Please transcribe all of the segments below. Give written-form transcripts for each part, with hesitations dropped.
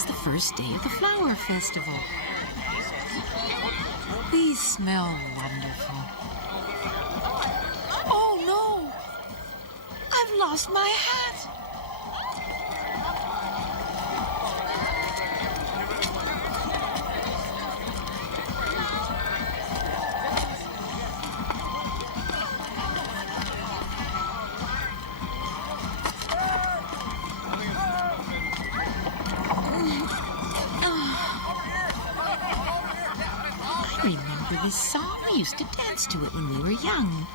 today's the first day of the flower festival. These smell wonderful. Oh, no! I've lost my hat! I remember this song. We used to dance to it when we were young.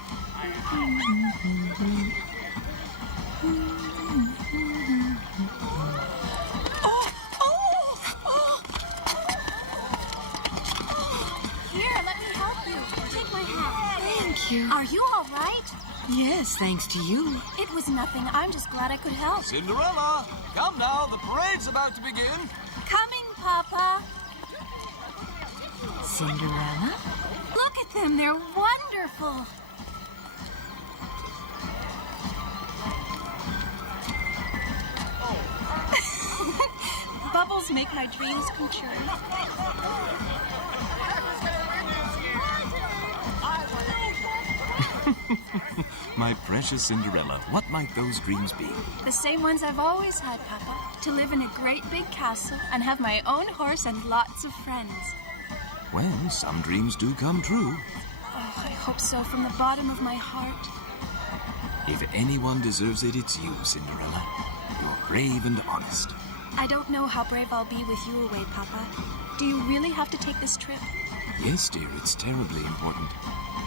Here, let me help you. Take my hat. Thank you. Are you all right? Yes, thanks to you. It was nothing. I'm just glad I could help. Cinderella, come now. The parade's about to begin. Coming, Papa. Cinderella? Look at them. They're wonderful. Bubbles make my dreams come true. My precious Cinderella, what might those dreams be? The same ones I've always had, Papa. To live in a great big castle and have my own horse and lots of friends. Well, some dreams do come true. Oh, I hope so from the bottom of my heart. If anyone deserves it, it's you, Cinderella. You're brave and honest. I don't know how brave I'll be with you away, Papa. Do you really have to take this trip? Yes, dear, it's terribly important.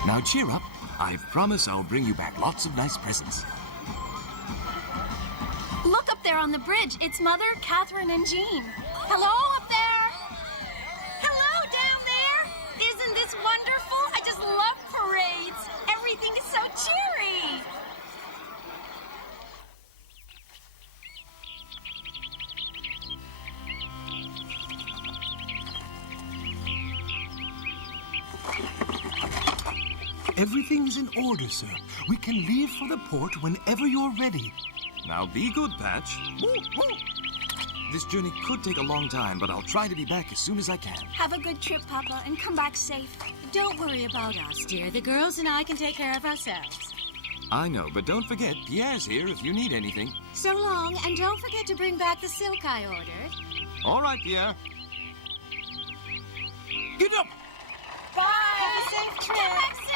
Now cheer up. I've promised I'll bring you back lots of nice presents. Look up there on the bridge. It's Mother, Catherine, and Jean. Hello up there. Hello down there. Isn't this wonderful? I just love parades. Everything is so cheery. Everything's in order, sir. We can leave for the port whenever you're ready. Now be good, Patch. Woo, woo. This journey could take a long time, but I'll try to be back as soon as I can. Have a good trip, Papa, and come back safe. Don't worry about us, dear. The girls and I can take care of ourselves. I know, but don't forget, Pierre's here if you need anything. So long, and don't forget to bring back the silk I ordered. All right, Pierre. Get up! Bye. Have a safe trip. Come back soon.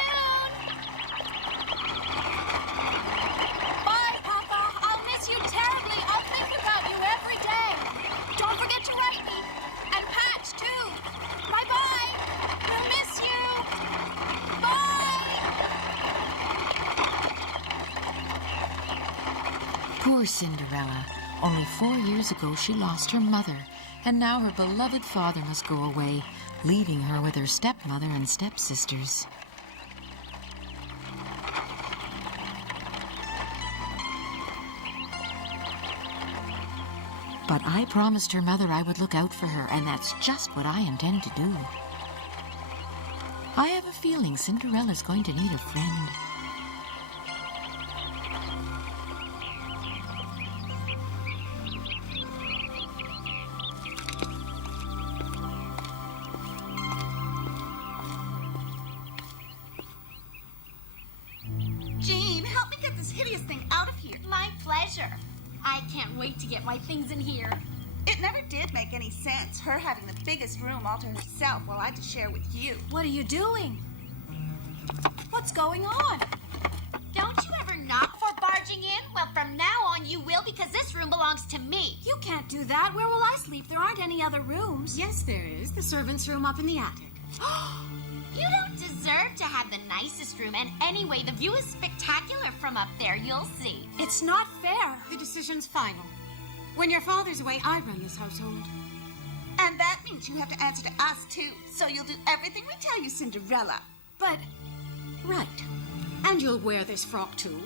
Bye, Papa. I'll miss you terribly. I'll think about you every day. Don't forget to write me. And Patch, too. Bye-bye. We'll miss you. Bye. Poor Cinderella. Only 4 years ago she lost her mother, and now her beloved father must go away, leaving her with her stepmother and stepsisters. But I promised her mother I would look out for her, and that's just what I intend to do. I have a feeling Cinderella's going to need a friend. Jean, help me get this hideous thing out of here. My pleasure. I can't wait to get my things in here. It never did make any sense, her having the biggest room all to herself while I had to share with you. What are you doing? What's going on? Don't you ever knock for barging in? Well, from now on you will, because this room belongs to me. You can't do that. Where will I sleep? There aren't any other rooms. Yes, there is. The servants' room up in the attic. You don't deserve to have the nicest room, and anyway, the view is spectacular from up there, you'll see. It's not fair. The decision's final. When your father's away, I run this household. And that means you have to answer to us, too. So you'll do everything we tell you, Cinderella. But Right. And you'll wear this frock, too.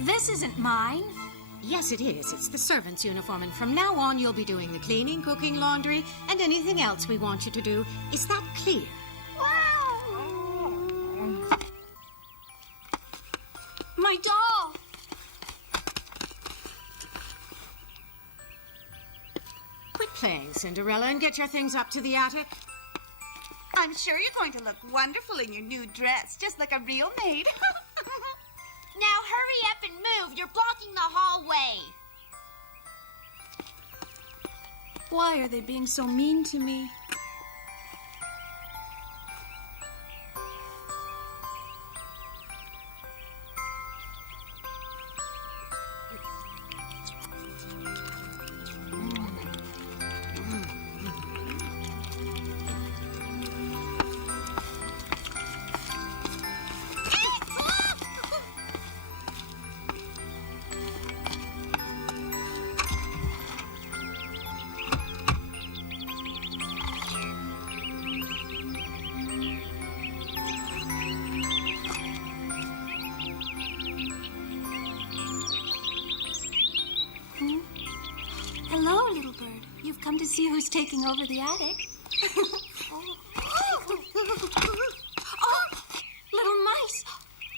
this isn't mine. Yes, it is. It's the servant's uniform, and from now on, you'll be doing the cleaning, cooking, laundry, and anything else we want you to do. Is that clear? My doll. playing, Cinderella, and get your things up to the attic. I'm sure you're going to look wonderful in your new dress, just like a real maid. Now hurry up and move. You're blocking the hallway. Why are they being so mean to me? Hello, little bird. You've come to see who's taking over the attic. Oh, little mice.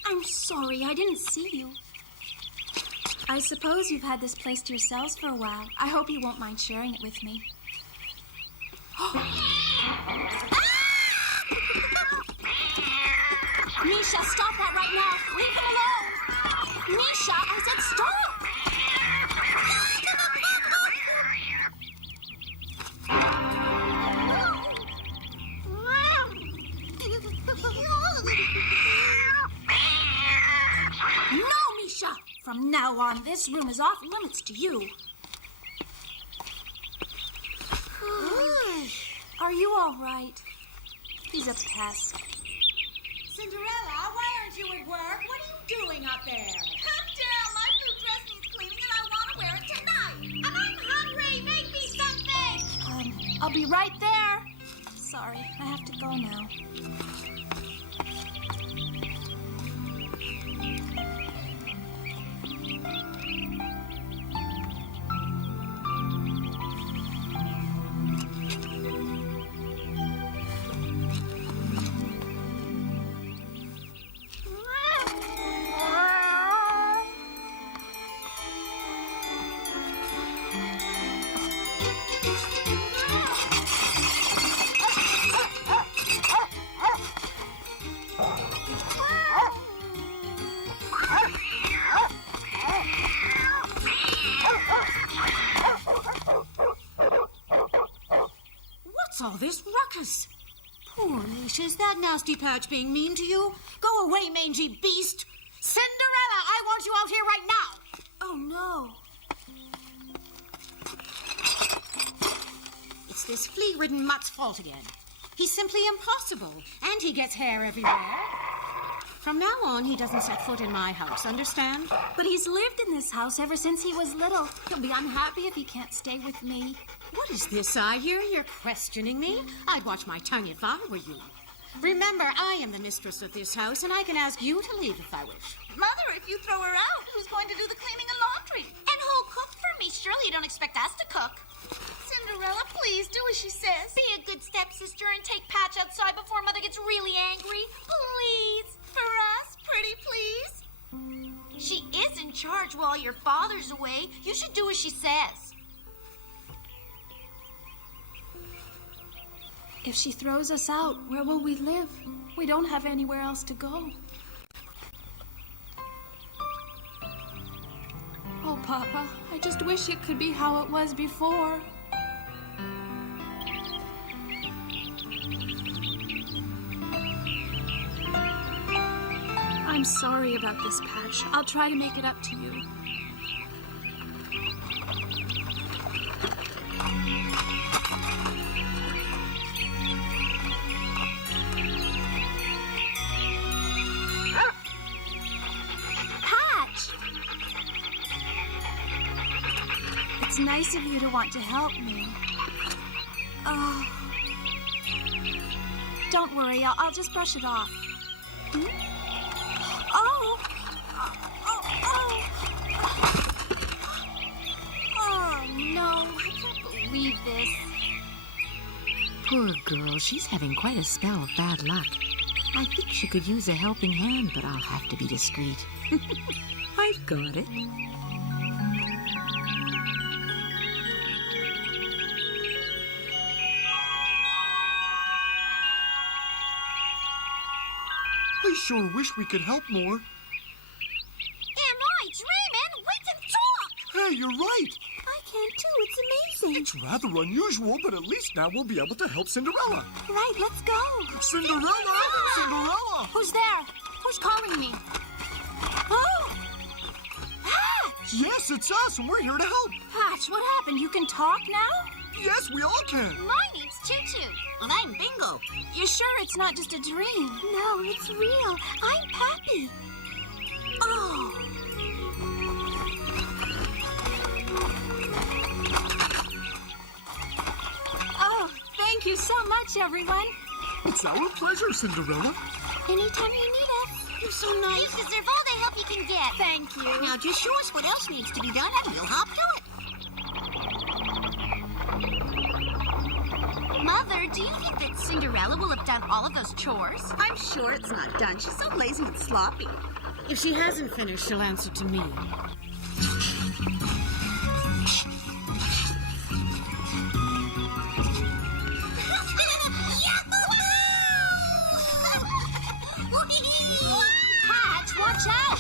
I'm sorry, I didn't see you. I suppose you've had this place to yourselves for a while. I hope you won't mind sharing it with me. Misha, stop that right now. Leave him alone. Misha, I said stop. No, Misha! From now on, this room is off limits to you. Are you all right? He's a pest. Cinderella, why aren't you at work? What are you doing up there? Come down. My blue dress needs cleaning and I want to wear it tonight. And I'm hungry. Make me something. I'll be right there. Sorry, I have to go now. What's all this ruckus? Poor Misha, is that nasty patch being mean to you? Go away, mangy beast. Cinderella, I want you out here right now. Oh, no. It's this flea-ridden mutt's fault again. He's simply impossible, and he gets hair everywhere. From now on, he doesn't set foot in my house, understand? But he's lived in this house ever since he was little. He'll be unhappy if he can't stay with me. What is this I hear? You're questioning me? I'd watch my tongue if I were you. Remember, I am the mistress of this house, and I can ask you to leave if I wish. Mother, if you throw her out, who's going to do the cleaning and laundry? And who'll cook for me? Surely you don't expect us to cook. Cinderella, please do as she says. Be a good stepsister and take Patch outside before Mother gets really angry. Please. For us, pretty please. She is in charge while your father's away. You should do as she says. If she throws us out, where will we live? We don't have anywhere else to go. Oh, Papa, I just wish it could be how it was before. I'm sorry about this, Patch. I'll try to make it up to you. Patch! It's nice of you to want to help me. Oh. Don't worry, I'll just brush it off. Hmm? Oh! Oh, no. I can't believe this. Poor girl, she's having quite a spell of bad luck. I think she could use a helping hand, but I'll have to be discreet. I've got it. I sure wish we could help more. Am I dreaming? We can talk! Hey, you're right. I can too. It's amazing. It's rather unusual, but at least now we'll be able to help Cinderella. Right, let's go. Cinderella! Cinderella! Who's there? Who's calling me? Oh! Patch! Yes, it's us, and we're here to help. Patch, what happened? You can talk now? Yes, we all can. My name's Tutu. And I'm Bingo. You sure it's not just a dream? No, it's real. I'm Pappy. Oh! Oh, thank you so much, everyone. It's our pleasure, Cinderella. Anytime you need us. You're so nice. You deserve all the help you can get. Thank you. Now just show us what else needs to be done and we'll hop to it. Mother, do you think that Cinderella will have done all of those chores? I'm sure it's not done. She's so lazy and sloppy. If she hasn't finished, she'll answer to me. Patch, watch out!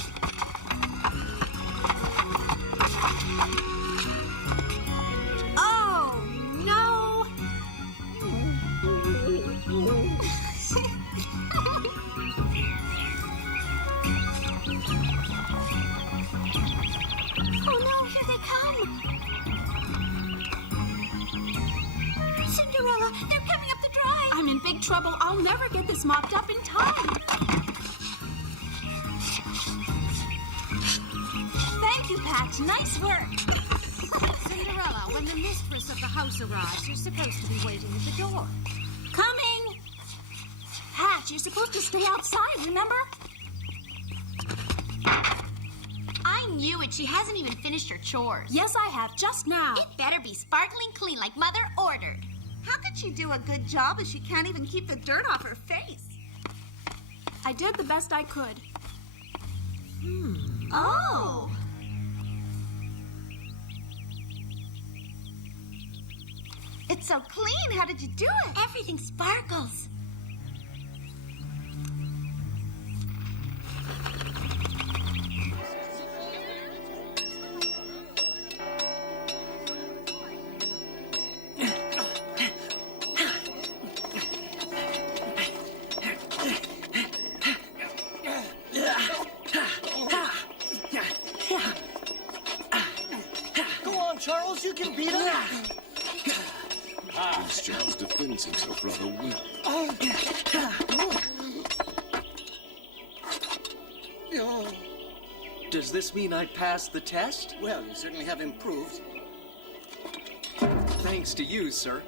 Oh, no! Oh no, here they come. Cinderella, they're coming up the drive. I'm in big trouble. I'll never get this mopped up in time. Thank you, Patch. Nice work. Cinderella, when the mistress of the house arrives, you're supposed to be waiting at the door. Coming! Patch, you're supposed to stay outside, remember? I knew it. She hasn't even finished her chores. Yes, I have, just now. It better be sparkling clean like Mother ordered. How could she do a good job if she can't even keep the dirt off her face? I did the best I could. Oh. It's so clean. How did you do it? Everything sparkles. Go on, Charles, you can beat him. Prince Charles defends himself rather well. Does this mean I passed the test? Well, you certainly have improved. Thanks to you, sir.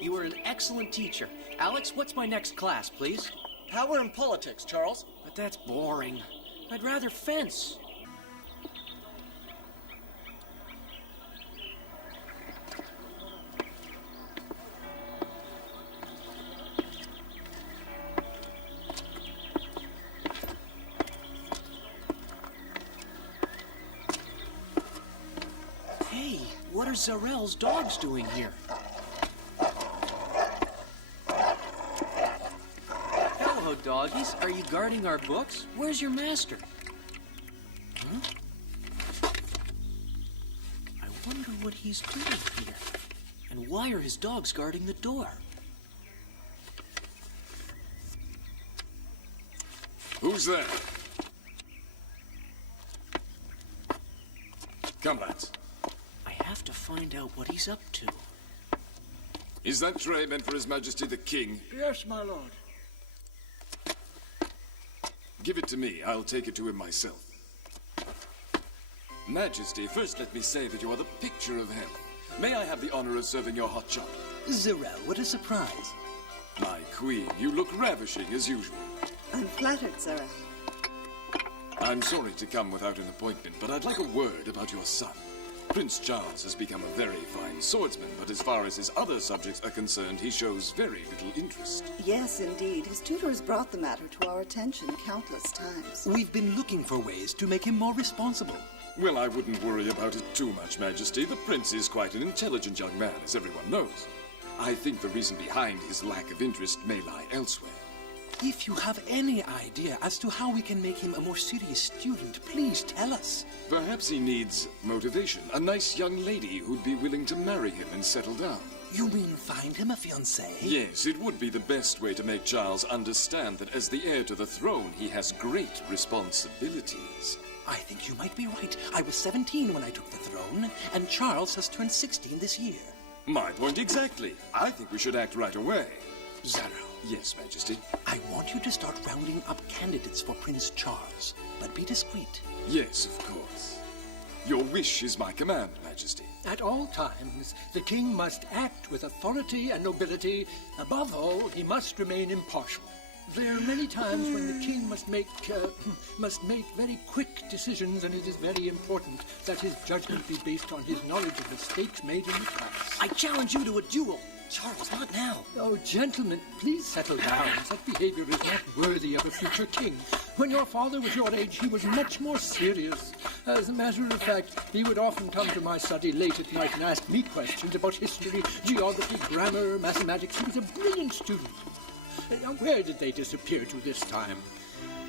You were an excellent teacher. Alex, what's my next class, please? Power and politics, Charles. But that's boring. I'd rather fence. Hey, what are Zarel's dogs doing here? Hello, doggies. Are you guarding our books? Where's your master? Huh? I wonder what he's doing here. And why are his dogs guarding the door? Who's there? Come, lads. I have to find out what he's up to. Is that tray meant for His Majesty the King? Yes, my lord. Give it to me. I'll take it to him myself. Majesty, first let me say that you are the picture of health. May I have the honor of serving your hot chocolate? Zarel, what a surprise. My queen, you look ravishing as usual. I'm flattered, Sarah. I'm sorry to come without an appointment, but I'd like a word about your son. Prince Charles has become a very fine swordsman, but as far as his other subjects are concerned, he shows very little interest. Yes, indeed. His tutor has brought the matter to our attention countless times. We've been looking for ways to make him more responsible. Well, I wouldn't worry about it too much, Majesty. The prince is quite an intelligent young man, as everyone knows. I think the reason behind his lack of interest may lie elsewhere. If you have any idea as to how we can make him a more serious student, please tell us. Perhaps he needs motivation. A nice young lady who'd be willing to marry him and settle down. You mean find him a fiancée? Yes, it would be the best way to make Charles understand that as the heir to the throne, he has great responsibilities. I think you might be right. I was 17 when I took the throne, and Charles has turned 16 this year. My point exactly. I think we should act right away. Zara. Yes, Majesty. I want you to start rounding up candidates for Prince Charles, but be discreet. Yes, of course. Your wish is my command, Majesty. At all times, the king must act with authority and nobility. Above all, he must remain impartial. There are many times when the king must make very quick decisions, and it is very important that his judgment be based on his knowledge of mistakes made in the past. I challenge you to a duel. Charles, not now. Oh, gentlemen, please settle down. Such behavior is not worthy of a future king. When your father was your age, he was much more serious. As a matter of fact, he would often come to my study late at night and ask me questions about history, geography, grammar, mathematics. He was a brilliant student. Now, where did they disappear to this time?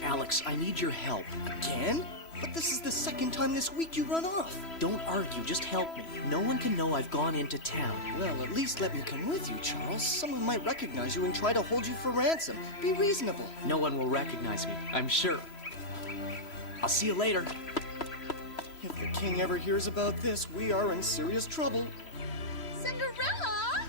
Alex, I need your help. Again? But this is the second time this week you run off. Don't argue, just help me. No one can know I've gone into town. Well, at least let me come with you, Charles. Someone might recognize you and try to hold you for ransom. Be reasonable. No one will recognize me, I'm sure. I'll see you later. If the king ever hears about this, we are in serious trouble. Cinderella!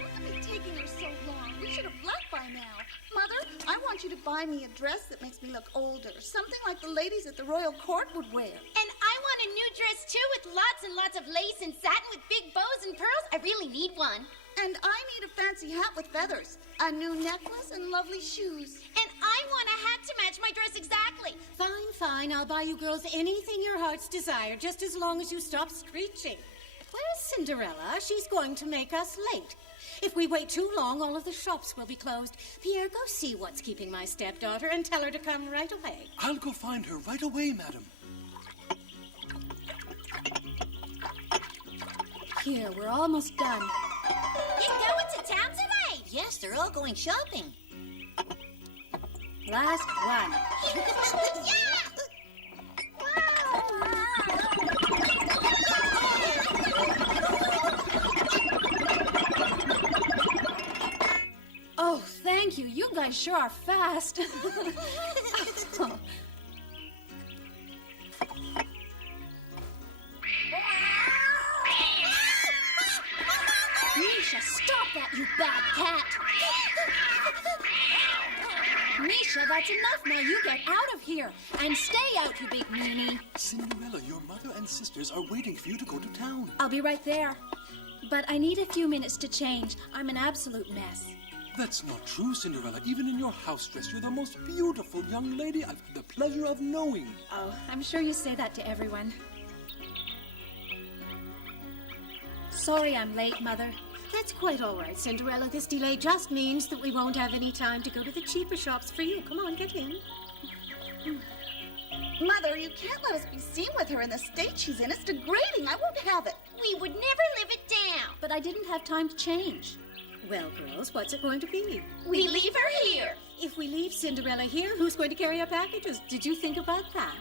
What could be taking her so long? We should have left by now. Mother, I want you to buy me a dress that makes me look older. Something like the ladies at the royal court would wear. And I want a new dress, too, with lots and lots of lace and satin with big bows and pearls. I really need one. And I need a fancy hat with feathers, a new necklace, and lovely shoes. And I want a hat to match my dress exactly. Fine, fine. I'll buy you girls anything your hearts desire, just as long as you stop screeching. Where's Cinderella? She's going to make us late. If we wait too long, all of the shops will be closed. Pierre, go see what's keeping my stepdaughter and tell her to come right away. I'll go find her right away, madam. Here, we're almost done. You going to town today? Yes, they're all going shopping. Last one. Oh, thank you. You guys sure are fast. Misha, stop that, you bad cat! Misha, that's enough now. You get out of here. And stay out, you big meanie. Cinderella, your mother and sisters are waiting for you to go to town. I'll be right there. But I need a few minutes to change. I'm an absolute mess. That's not true, Cinderella. Even in your house dress, you're the most beautiful young lady I've had the pleasure of knowing. Oh, I'm sure you say that to everyone. Sorry I'm late, Mother. That's quite all right, Cinderella. This delay just means that we won't have any time to go to the cheaper shops for you. Come on, get in. Mother, you can't let us be seen with her in the state she's in. It's degrading. I won't have it. We would never live it down. But I didn't have time to change. Well, girls, what's it going to be? We leave her here. If we leave Cinderella here, who's going to carry our packages? Did you think about that?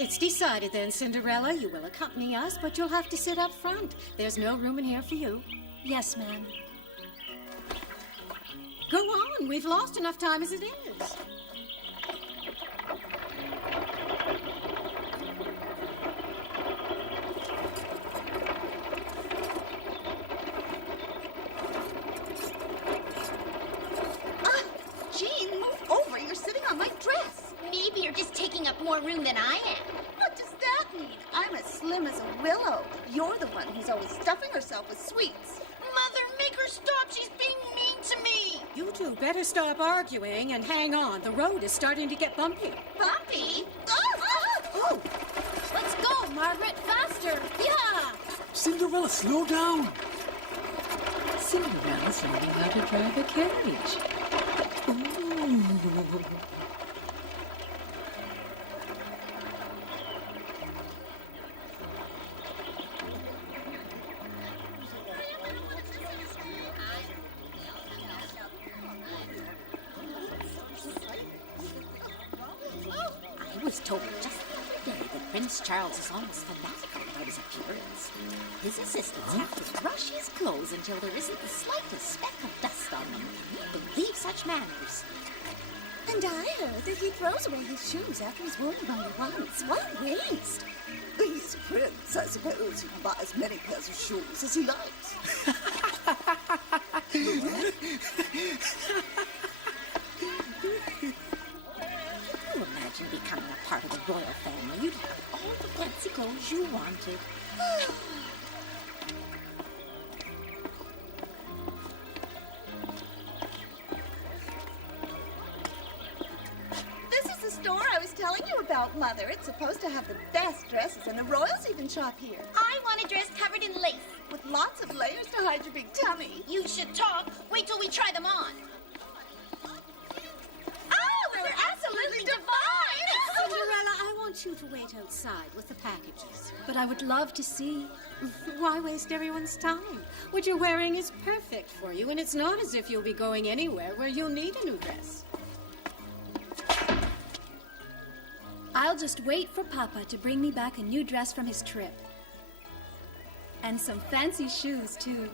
It's decided then, Cinderella. You will accompany us, but you'll have to sit up front. There's no room in here for you. Yes, ma'am. Go on. We've lost enough time as it is. Jean, move over. You're sitting on my dress. Maybe you're just taking up more room than I am. What does that mean? I'm as slim as a willow. You're the one who's always stuffing herself with sweets. Mother, make her stop. She's being mean to me. You two better stop arguing and hang on. The road is starting to get bumpy. Bumpy? Oh! Let's go, Margaret. Faster. Yeah! Cinderella, slow down. Cinderella's learning how to drive a carriage. Ooh. told me just the other day that Prince Charles is almost fanatical about his appearance. His assistants have to brush his clothes until there isn't the slightest speck of dust on them. Can you believe such manners? And I heard that he throws away his shoes after he's worn them only once. What a waste! He's a prince. I suppose he can buy as many pairs of shoes as he likes. Can you imagine becoming a part of the royal family? You'd have all the fancy clothes you wanted. This is the store I was telling you about, Mother. It's supposed to have the best dresses, and the royals even shop here. I want a dress covered in lace. With lots of layers to hide your big tummy. You should talk. Wait till we try them on. Oh, they're absolutely divine! Cinderella, I want you to wait outside with the packages. But I would love to see. Why waste everyone's time? What you're wearing is perfect for you, and it's not as if you'll be going anywhere where you'll need a new dress. I'll just wait for Papa to bring me back a new dress from his trip. And some fancy shoes, too.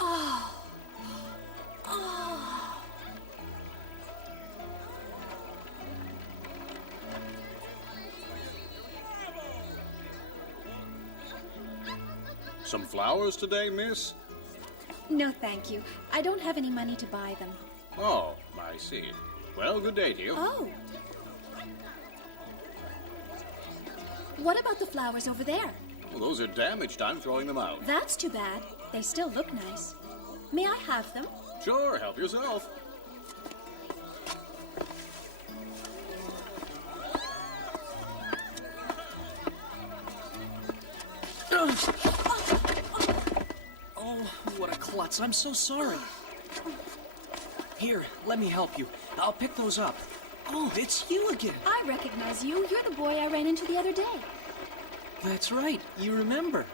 Oh. Oh. Some flowers today, miss? No, thank you. I don't have any money to buy them. Oh, I see. Well, good day to you. Oh. What about the flowers over there? Well, those are damaged. I'm throwing them out. That's too bad. They still look nice. May I have them? Sure, help yourself. Oh, what a klutz. I'm so sorry. Here, let me help you. I'll pick those up. Oh, it's you again. I recognize you. You're the boy I ran into the other day. That's right. You remember.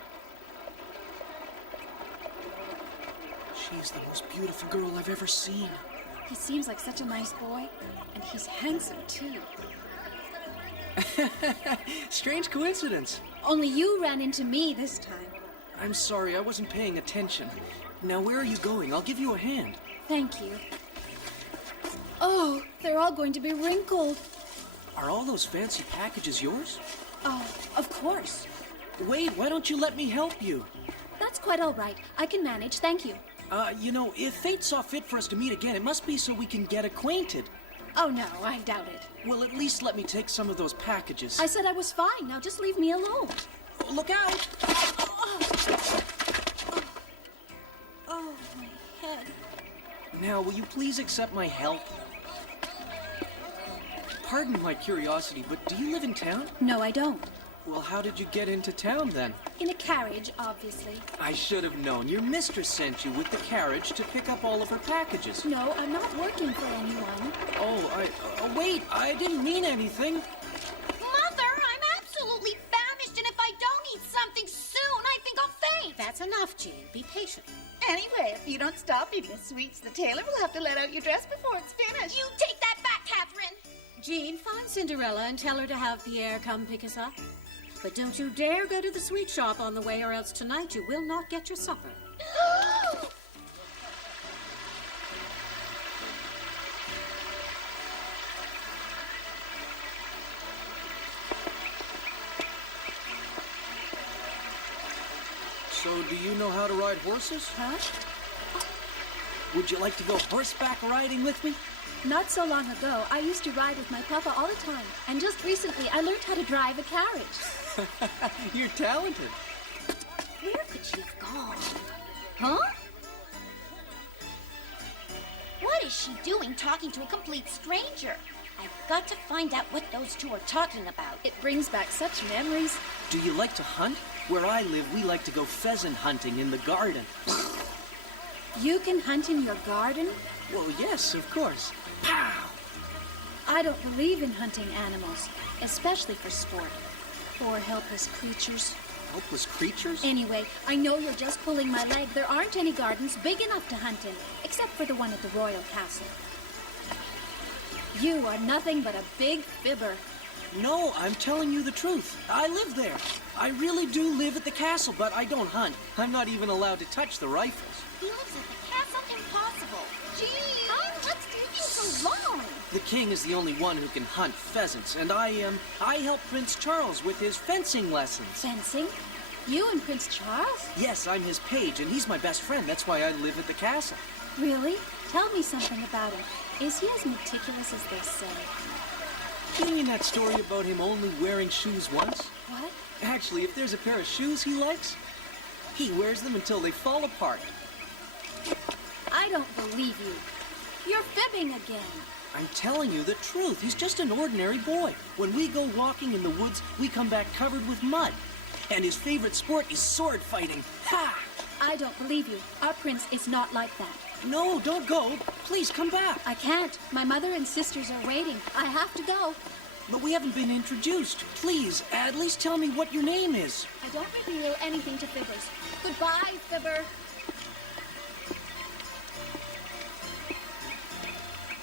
She's the most beautiful girl I've ever seen. He seems like such a nice boy, and he's handsome, too. Strange coincidence. Only you ran into me this time. I'm sorry, I wasn't paying attention. Now, where are you going? I'll give you a hand. Thank you. Oh, they're all going to be wrinkled. Are all those fancy packages yours? Oh, of course. Wait, why don't you let me help you? That's quite all right. I can manage, thank you. You know, if fate saw fit for us to meet again, it must be so we can get acquainted. Oh, no, I doubt it. Well, at least let me take some of those packages. I said I was fine. Now just leave me alone. Look out! Oh, my head. Now, will you please accept my help? Pardon my curiosity, but do you live in town? No, I don't. Well, how did you get into town, then? In a carriage, obviously. I should have known. Your mistress sent you with the carriage to pick up all of her packages. No, I'm not working for anyone. Oh, wait, I didn't mean anything. Mother, I'm absolutely famished, and if I don't eat something soon, I think I'll faint. That's enough, Jean. Be patient. Anyway, if you don't stop eating sweets, the tailor will have to let out your dress before it's finished. You take that back, Catherine. Jean, find Cinderella and tell her to have Pierre come pick us up. But don't you dare go to the sweet shop on the way, or else tonight you will not get your supper. So, do you know how to ride horses? Huh? Would you like to go horseback riding with me? Not so long ago, I used to ride with my papa all the time. And just recently, I learned how to drive a carriage. You're talented. Where could she have gone? Huh? What is she doing talking to a complete stranger? I've got to find out what those two are talking about. It brings back such memories. Do you like to hunt? Where I live, we like to go pheasant hunting in the garden. You can hunt in your garden? Well, yes, of course. Pow! I don't believe in hunting animals, especially for sport. Poor helpless creatures. helpless creatures? Anyway, I know you're just pulling my leg. There aren't any gardens big enough to hunt in, except for the one at the royal castle. You are nothing but a big fibber. No, I'm telling you the truth. I live there. I really do live at the castle, but I don't hunt. I'm not even allowed to touch the rifles. He lives at the castle? Impossible. Gee, what's taking so long? The king is the only one who can hunt pheasants, and I help Prince Charles with his fencing lessons. Fencing? You and Prince Charles? Yes, I'm his page, and he's my best friend. That's why I live at the castle. Really? Tell me something about him. Is he as meticulous as they say? You mean that story about him only wearing shoes once? What? Actually, if there's a pair of shoes he likes, he wears them until they fall apart. I don't believe you. You're fibbing again. I'm telling you the truth. He's just an ordinary boy. When we go walking in the woods, we come back covered with mud. And his favorite sport is sword fighting. Ha! I don't believe you. Our prince is not like that. No, don't go. Please come back. I can't. My mother and sisters are waiting. I have to go. But we haven't been introduced. Please, at least tell me what your name is. I don't reveal anything to fibbers. Goodbye, fibber.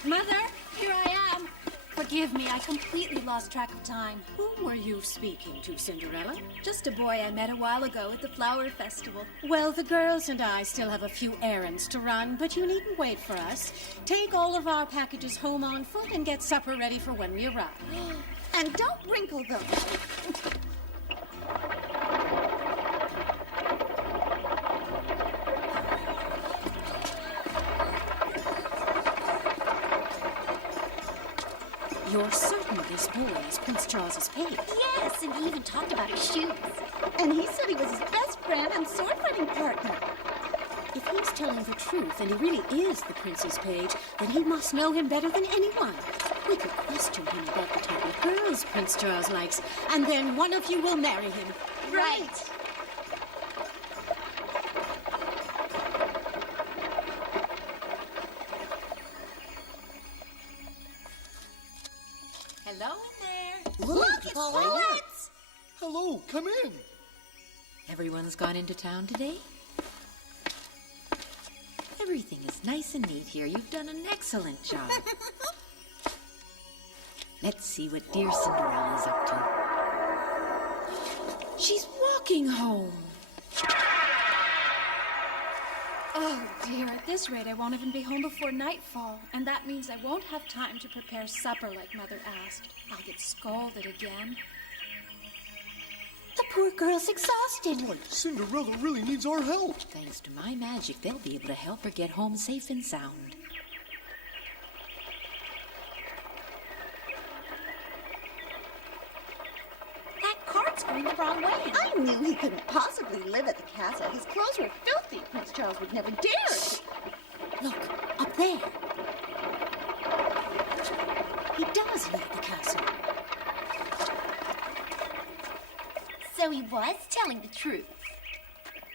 Mother, here I am. Forgive me, I completely lost track of time. Whom were you speaking to, Cinderella? Just a boy I met a while ago at the flower festival. Well, the girls and I still have a few errands to run, but you needn't wait for us. Take all of our packages home on foot and get supper ready for when we arrive. And don't wrinkle them. You're certain this boy is Prince Charles's page? Yes, and he even talked about his shoes. And he said he was his best friend and sword fighting partner. If he's telling the truth and he really is the prince's page, then he must know him better than anyone. We could question him about the type of girls Prince Charles likes, and then one of you will marry him. Right. Hello in there. Look, it's Paulette. Hello, come in. Everyone's gone into town today? Everything is nice and neat here. You've done an excellent job. Let's see what dear Cinderella's up to. She's walking home. Oh, dear. At this rate, I won't even be home before nightfall. And that means I won't have time to prepare supper like Mother asked. I'll get scolded again. The poor girl's exhausted. Boy, Cinderella really needs our help. Thanks to my magic, they'll be able to help her get home safe and sound. That cart's going the wrong way. I knew he couldn't possibly live at the castle. His clothes were filthy. Prince Charles would never dare. Look, up there. He does live at the castle. So he was telling the truth.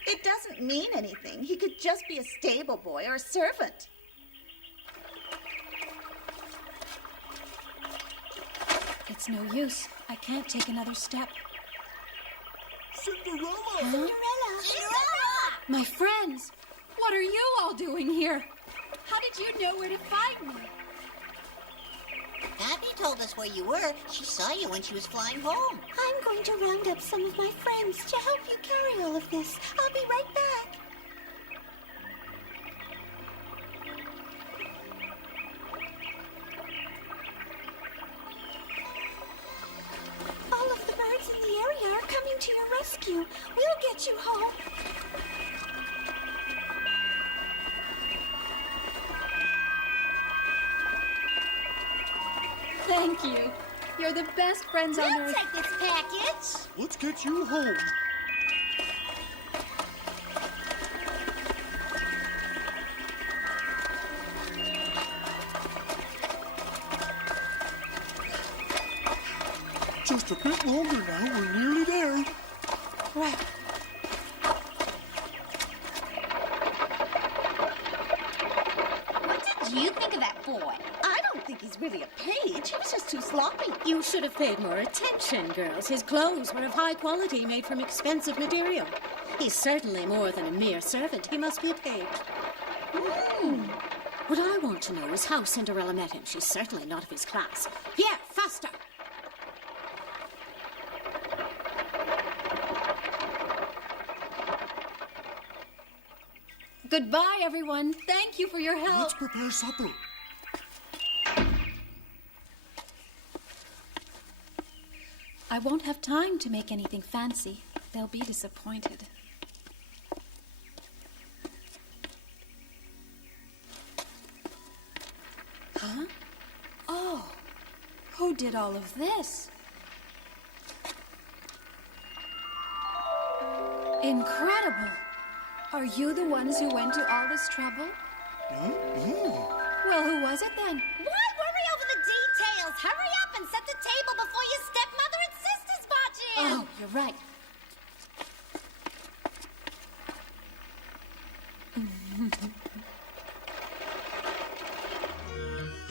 It doesn't mean anything. He could just be a stable boy or a servant. It's no use. I can't take another step. Cinderella! Cinderella! My friends! What are you all doing here? How did you know where to find me? Abby told us where you were. She saw you when she was flying home. I'm going to round up some of my friends to help you carry all of this. I'll be right back. All of the birds in the area are coming to your rescue. We'll get you home. Thank you. You're the best friends on earth. Take this package. Let's get you home. Just a bit longer now. We're nearly there. Right. What did you think of that boy? I don't think he's really a page. He was just too sloppy. You should have paid more attention, girls. His clothes were of high quality, made from expensive material. He's certainly more than a mere servant. He must be a page. What I want to know is how Cinderella met him. She's certainly not of his class. Pierre, faster! Goodbye, everyone. Thank you for your help. Let's prepare supper. I won't have time to make anything fancy. They'll be disappointed. Huh? Oh, who did all of this? Incredible! Are you the ones who went to all this trouble? Well, who was it then? Why worry over the details? Hurry up and set the table before your stepmother and sisters barge in. Oh, you're right.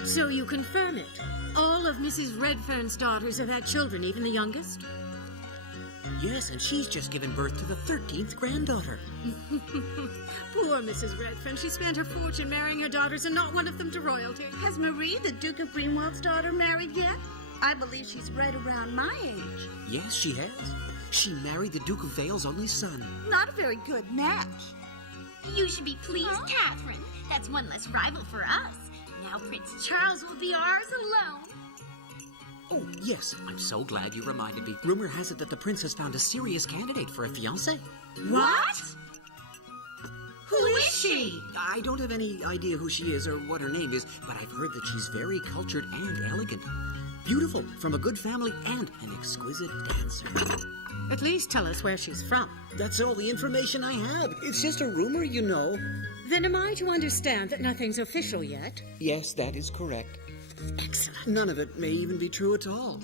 So you confirm it? All of Mrs. Redfern's daughters have had children, even the youngest? Yes, and she's just given birth to the 13th granddaughter. Poor Mrs. Redfern. She spent her fortune marrying her daughters and not one of them to royalty. Has Marie, the Duke of Greenwald's daughter, married yet? I believe she's right around my age. Yes, she has. She married the Duke of Vale's only son. Not a very good match. You should be pleased, Catherine. That's one less rival for us. Now Prince Charles will be ours alone. Oh, yes. I'm so glad you reminded me. Rumor has it that the prince has found a serious candidate for a fiancé. What? Who is she? I don't have any idea who she is or what her name is, but I've heard that she's very cultured and elegant. Beautiful, from a good family, and an exquisite dancer. At least tell us where she's from. That's all the information I have. It's just a rumor, you know. Then am I to understand that nothing's official yet? Yes, that is correct. Excellent. None of it may even be true at all.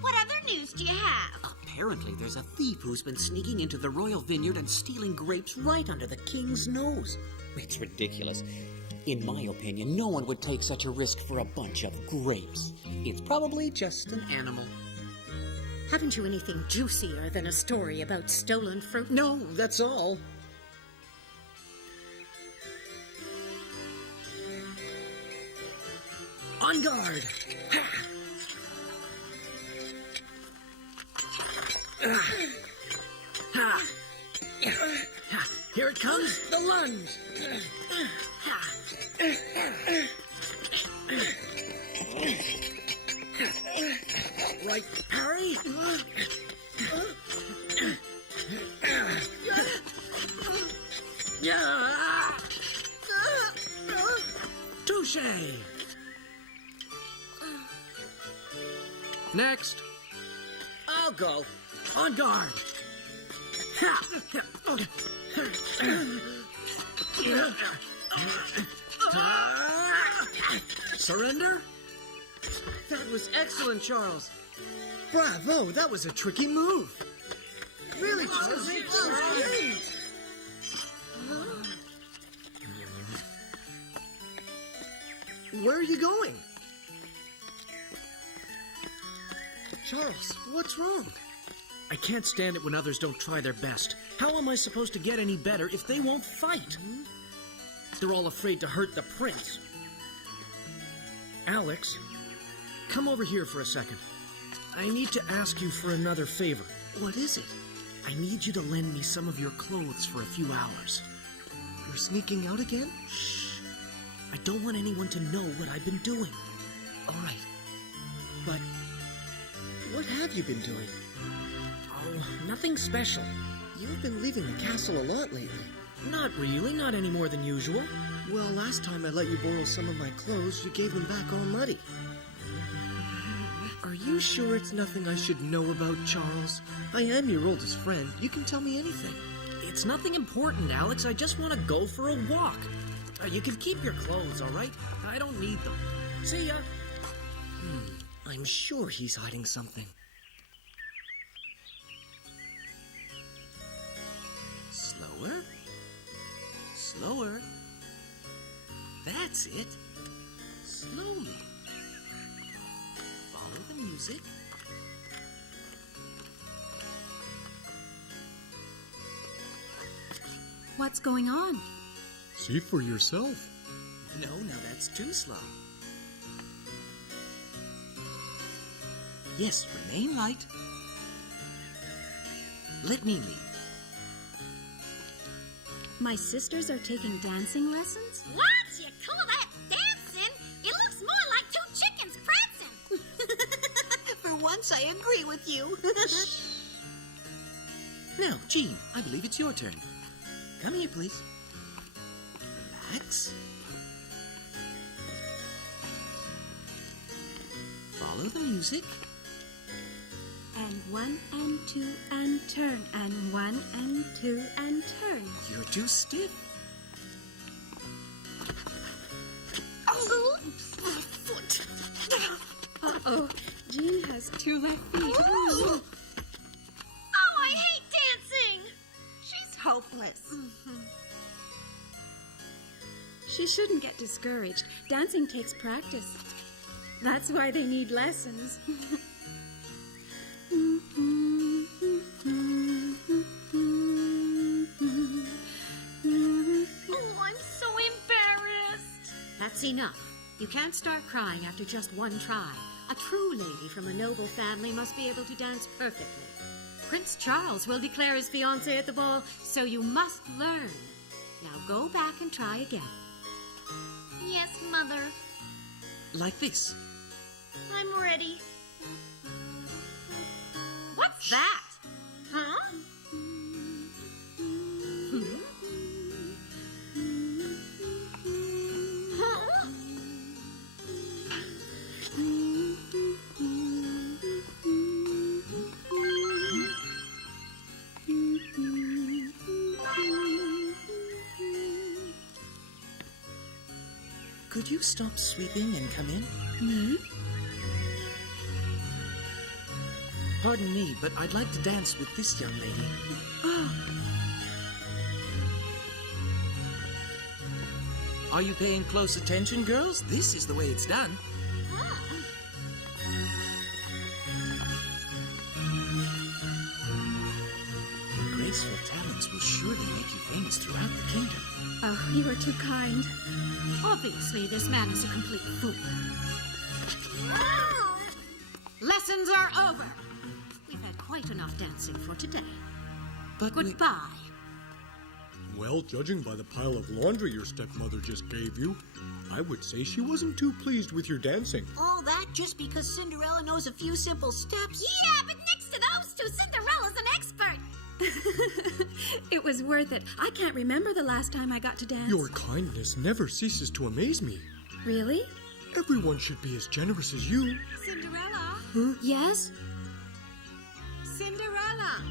What other news do you have? Apparently, there's a thief who's been sneaking into the royal vineyard and stealing grapes right under the king's nose. It's ridiculous. In my opinion, no one would take such a risk for a bunch of grapes. It's probably just an animal. Haven't you anything juicier than a story about stolen fruit? No, that's all. On guard! Ha! Ha! Ha! Here it comes, the lunge! Right, parry! Touche! Next. I'll go. On guard. Surrender? That was excellent, Charles. Bravo, that was a tricky move. Really, Charles? Where are you going? Charles, what's wrong? I can't stand it when others don't try their best. How am I supposed to get any better if they won't fight? They're all afraid to hurt the prince. Alex, come over here for a second. I need to ask you for another favor. What is it? I need you to lend me some of your clothes for a few hours. You're sneaking out again? Shh. I don't want anyone to know what I've been doing. All right. But what have you been doing? Oh, nothing special. You've been leaving the castle a lot lately. Not really, not any more than usual. Well, last time I let you borrow some of my clothes, you gave them back all muddy. Are you sure it's nothing I should know about, Charles? I am your oldest friend. You can tell me anything. It's nothing important, Alex. I just want to go for a walk. You can keep your clothes, all right? I don't need them. See ya. I'm sure he's hiding something. Slower. Slower. That's it. Slowly. Follow the the music. What's going on? See for yourself. No, now that's too slow. Yes, remain light. Let me lead. My sisters are taking dancing lessons? What? You call that dancing? It looks more like two chickens prancing. For once, I agree with you. Now, Jean, I believe it's your turn. Come here, please. Relax. Follow the music. And 1 and 2 and turn, and 1 and 2 and turn. You're too stiff. Oh, my foot. Uh-oh, Jean has 2 left feet. Oh, I hate dancing. She's hopeless. She shouldn't get discouraged. Dancing takes practice. That's why they need lessons. Oh, I'm so embarrassed. That's enough. You can't start crying after just one try. A true lady from a noble family must be able to dance perfectly. Prince Charles will declare his fiancée at the ball, so you must learn. Now go back and try again. Yes, Mother. Like this. I'm ready. What's that? Huh? Huh? Could you stop sweeping and come in? Me? Pardon me, but I'd like to dance with this young lady. Oh, Are you paying close attention, girls? This is the way it's done. Your graceful talents will surely make you famous throughout the kingdom. oh, you are too kind. Obviously, this man is a complete fool. Lessons are over. We've had quite enough dancing for today. But goodbye. Well, judging by the pile of laundry your stepmother just gave you, I would say she wasn't too pleased with your dancing. All that just because Cinderella knows a few simple steps? Yeah, but next to those two, Cinderella's an expert. It was worth it. I can't remember the last time I got to dance. Your kindness never ceases to amaze me. Really? Everyone should be as generous as you. Cinderella? Huh? Yes? Cinderella!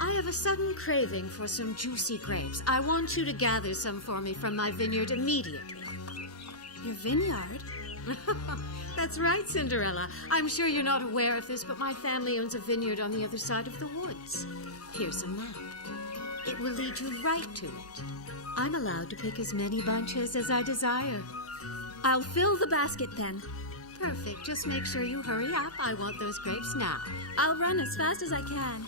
I have a sudden craving for some juicy grapes. I want you to gather some for me from my vineyard immediately. Your vineyard? That's right, Cinderella. I'm sure you're not aware of this, but my family owns a vineyard on the other side of the woods. Here's a map. It will lead you right to it. I'm allowed to pick as many bunches as I desire. I'll fill the basket then. Perfect. Just make sure you hurry up. I want those grapes now. I'll run as fast as I can.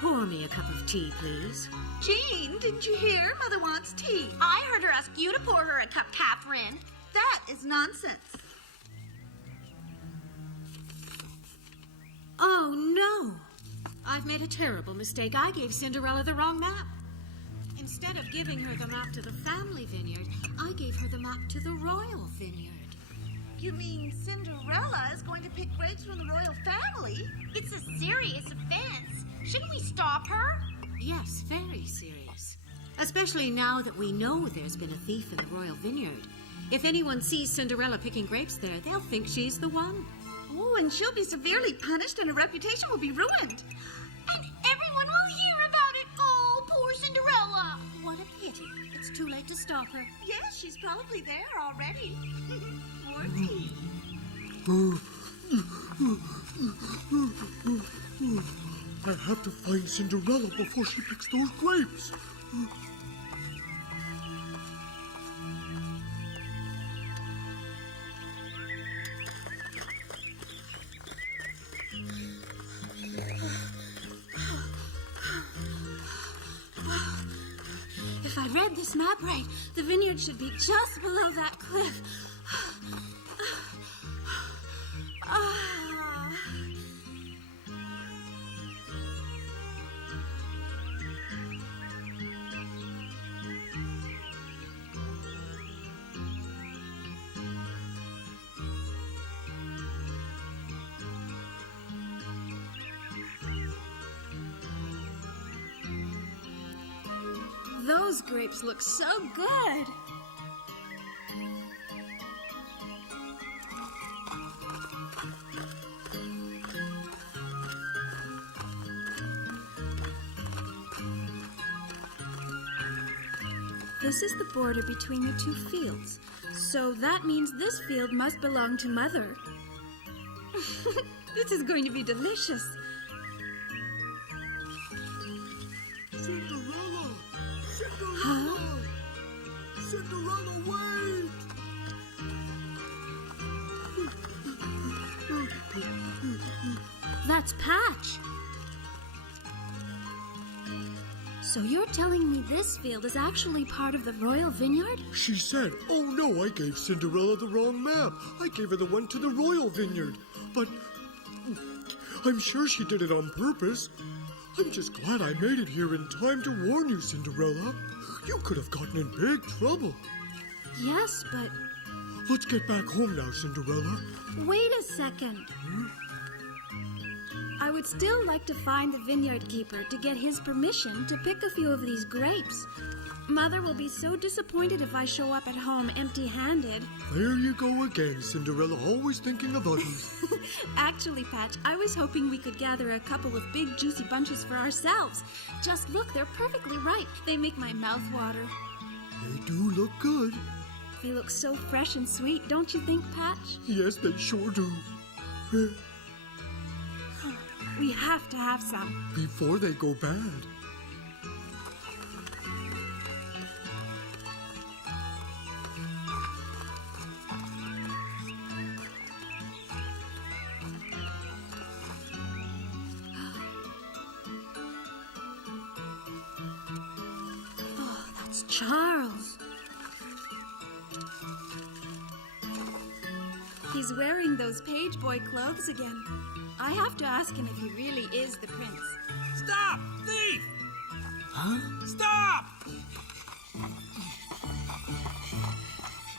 Pour me a cup of tea, please. Jean, didn't you hear? Mother wants tea. I heard her ask you to pour her a cup, Catherine. That is nonsense. Oh, no. I've made a terrible mistake. I gave Cinderella the wrong map. Instead of giving her the map to the family vineyard, I gave her the map to the royal vineyard. You mean Cinderella is going to pick grapes from the royal family? It's a serious offense. Shouldn't we stop her? Yes, very serious. Especially now that we know there's been a thief in the royal vineyard. If anyone sees Cinderella picking grapes there, they'll think she's the one. Oh, and she'll be severely punished and her reputation will be ruined. And everyone will hear about it. Oh, poor Cinderella. What a pity. It's too late to stop her. Yes, she's probably there already. More tea. I have to find Cinderella before she picks those grapes. If I read this map right, the vineyard should be just below that cliff. Those grapes look so good. This is the border between the two fields. So that means this field must belong to Mother. This is going to be delicious. Cinderella! Cinderella! Huh? Cinderella, wait! That's Patch. So you're telling me this field is actually part of the royal vineyard? She said, oh no, I gave Cinderella the wrong map. I gave her the one to the royal vineyard. But I'm sure she did it on purpose. I'm just glad I made it here in time to warn you, Cinderella. You could have gotten in big trouble. Yes, but... Let's get back home now, Cinderella. Wait a second. I would still like to find the vineyard keeper to get his permission to pick a few of these grapes. Mother will be so disappointed if I show up at home empty-handed. There you go again, Cinderella, always thinking of others. Actually, Patch, I was hoping we could gather a couple of big, juicy bunches for ourselves. Just look, they're perfectly ripe. They make my mouth water. They do look good. They look so fresh and sweet, don't you think, Patch? Yes, they sure do. We have to have some. Before they go bad. Oh, that's Charles. He's wearing those page boy clothes again. I have to ask him if he really is the prince. Stop! Thief! Huh? Stop!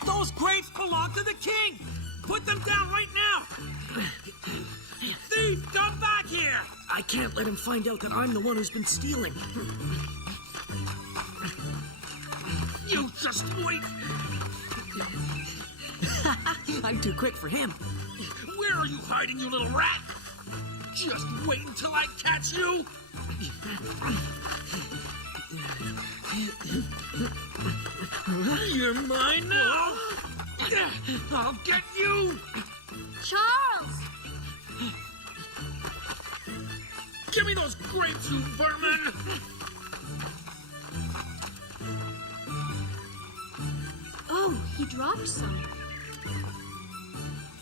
Those grapes belong to the king! Put them down right now! Thief, come back here! I can't let him find out that I'm the one who's been stealing. You just wait! I'm too quick for him. Where are you hiding, you little rat? Just wait until I catch you! You're mine now! I'll get you! Charles! Give me those grapes, you vermin! Oh, he dropped some.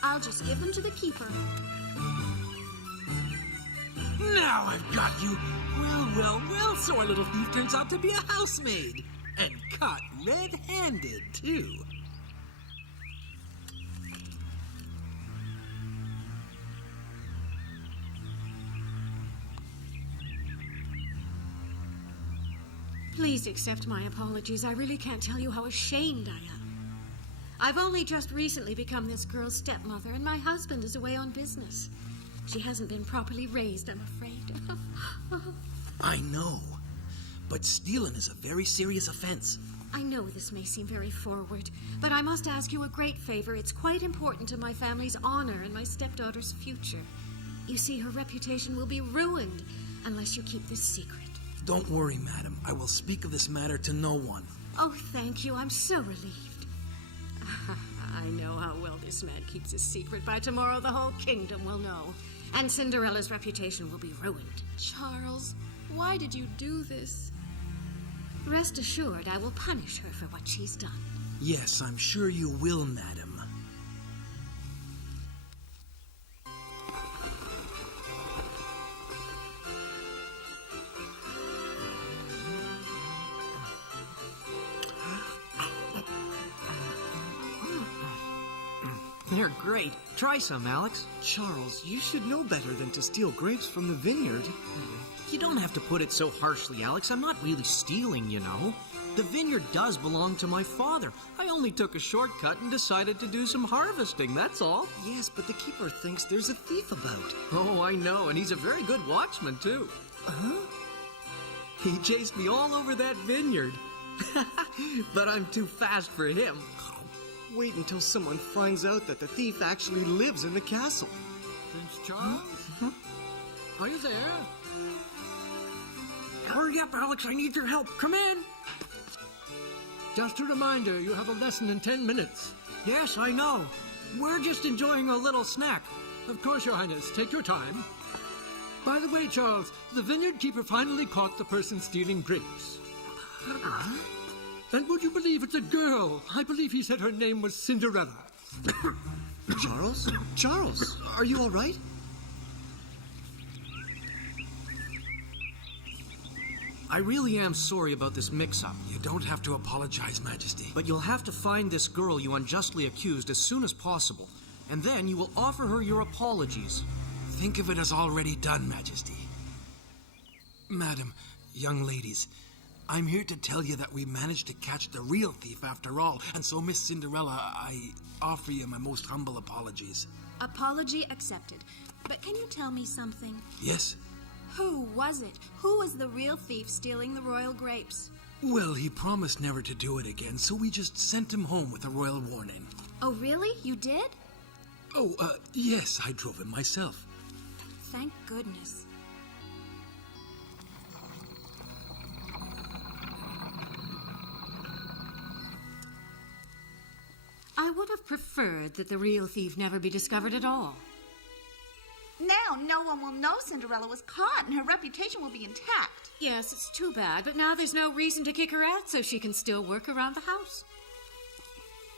I'll just give them to the keeper. Now I've got you. Well, so our little thief turns out to be a housemaid. And caught red-handed, too. Please accept my apologies. I really can't tell you how ashamed I am. I've only just recently become this girl's stepmother, and my husband is away on business. She hasn't been properly raised, I'm afraid. I know, but stealing is a very serious offense. I know this may seem very forward, but I must ask you a great favor. It's quite important to my family's honor and my stepdaughter's future. You see, her reputation will be ruined unless you keep this secret. Don't worry, madam. I will speak of this matter to no one. Oh, thank you. I'm so relieved. I know how well this man keeps his secret. By tomorrow, the whole kingdom will know. and Cinderella's reputation will be ruined. Charles, why did you do this? Rest assured, I will punish her for what she's done. Yes, I'm sure you will, madam. They're great. Try some, Alex. Charles, you should know better than to steal grapes from the vineyard. You don't have to put it so harshly, Alex. I'm not really stealing, you know. The vineyard does belong to my father. I only took a shortcut and decided to do some harvesting, that's all. Yes, but the keeper thinks there's a thief about. Oh, I know, and he's a very good watchman, too. Huh? He chased me all over that vineyard. But I'm too fast for him. Wait until someone finds out that the thief actually lives in the castle. Prince Charles? Are you there? Hurry up, Alex. I need your help. Come in. Just a reminder, you have a lesson in 10 minutes. Yes, I know. We're just enjoying a little snack. Of course, Your Highness. Take your time. By the way, Charles, the vineyard keeper finally caught the person stealing grapes. And would you believe it's a girl? I believe he said her name was Cinderella. Charles? Charles, are you all right? I really am sorry about this mix-up. You don't have to apologize, Majesty. But you'll have to find this girl you unjustly accused as soon as possible. And then you will offer her your apologies. Think of it as already done, Majesty. Madam, young ladies, I'm here to tell you that we managed to catch the real thief after all, and so, Miss Cinderella, I offer you my most humble apologies. Apology accepted. But can you tell me something? Yes? Who was it? Who was the real thief stealing the royal grapes? Well, he promised never to do it again, so we just sent him home with a royal warning. Oh, really? You did? Oh, yes, I drove him myself. Thank goodness. I would have preferred that the real thief never be discovered at all. Now no one will know Cinderella was caught and her reputation will be intact. Yes, it's too bad, but now there's no reason to kick her out, so she can still work around the house.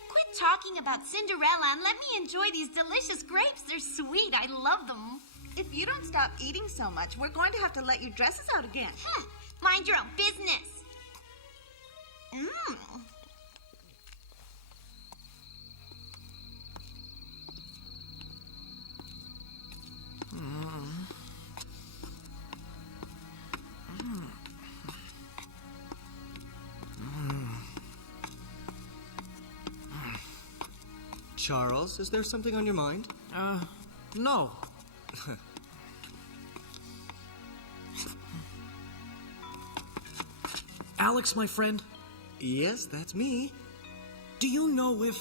Quit talking about Cinderella and let me enjoy these delicious grapes. They're sweet. I love them. If you don't stop eating so much, we're going to have to let your dresses out again. Mind your own business. Charles, is there something on your mind? No. Alex, my friend? Yes, that's me. Do you know if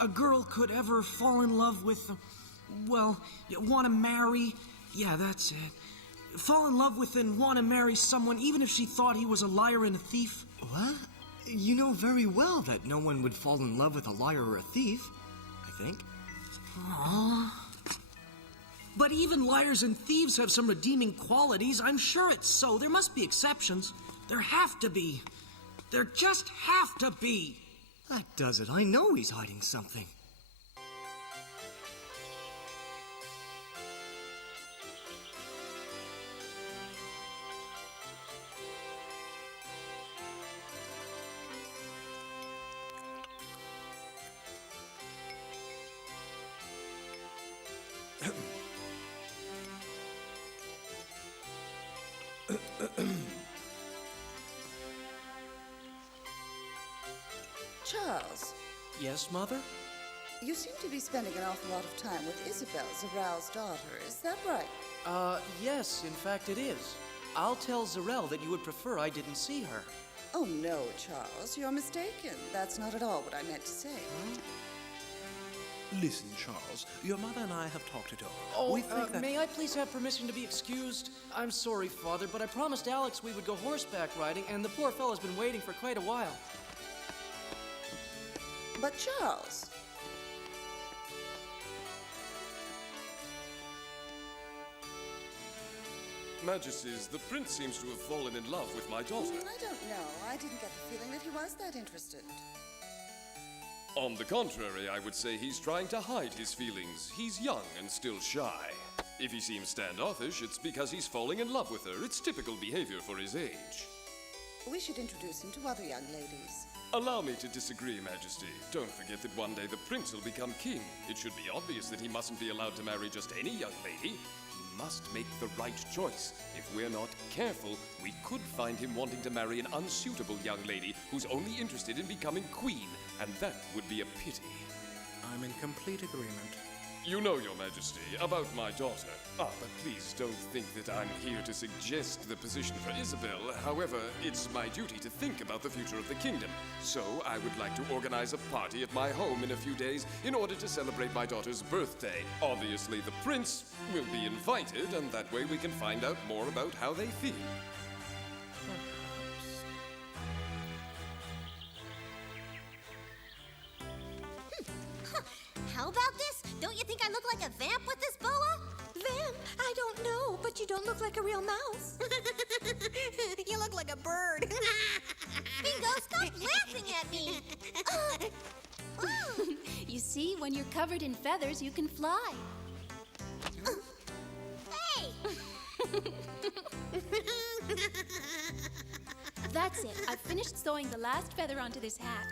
a girl could ever fall in love with, well, want to marry? Yeah, that's it. Fall in love with and want to marry someone even if she thought he was a liar and a thief? What? You know very well that no one would fall in love with a liar or a thief, I think. Aww. But even liars and thieves have some redeeming qualities. I'm sure it's so. There must be exceptions. There have to be. There just have to be. That does it. I know he's hiding something. Charles, Yes, Mother? you seem to be spending an awful lot of time with Isabel, Zarel's daughter. Is that right? Yes, in fact it is. I'll tell Zarel that you would prefer I didn't see her. Oh, no, Charles, you're mistaken. That's not at all what I meant to say. Listen, Charles, your mother and I have talked it over. Oh, we think that... may I please have permission to be excused? I'm sorry, Father, but I promised Alex we would go horseback riding, and the poor fellow's been waiting for quite a while. But, Charles... Majesties, the prince seems to have fallen in love with my daughter. I don't know. I didn't get the feeling that he was that interested. On the contrary, I would say he's trying to hide his feelings. He's young and still shy. If he seems standoffish, it's because he's falling in love with her. It's typical behavior for his age. We should introduce him to other young ladies. Allow me to disagree, Majesty. Don't forget that one day the prince will become king. It should be obvious that he mustn't be allowed to marry just any young lady. He must make the right choice. If we're not careful, we could find him wanting to marry an unsuitable young lady who's only interested in becoming queen, and that would be a pity. I'm in complete agreement. You know, Your Majesty, about my daughter. But please don't think that I'm here to suggest the position for Isabel. However, it's my duty to think about the future of the kingdom. So I would like to organize a party at my home in a few days in order to celebrate my daughter's birthday. Obviously, the prince will be invited, and that way we can find out more about how they feel. How about this? Don't you think I look like a vamp with this boa? Vamp? I don't know, but you don't look like a real mouse. You look like a bird. Bingo, stop laughing at me. You see, when you're covered in feathers, you can fly. Hey! That's it. I've finished sewing the last feather onto this hat.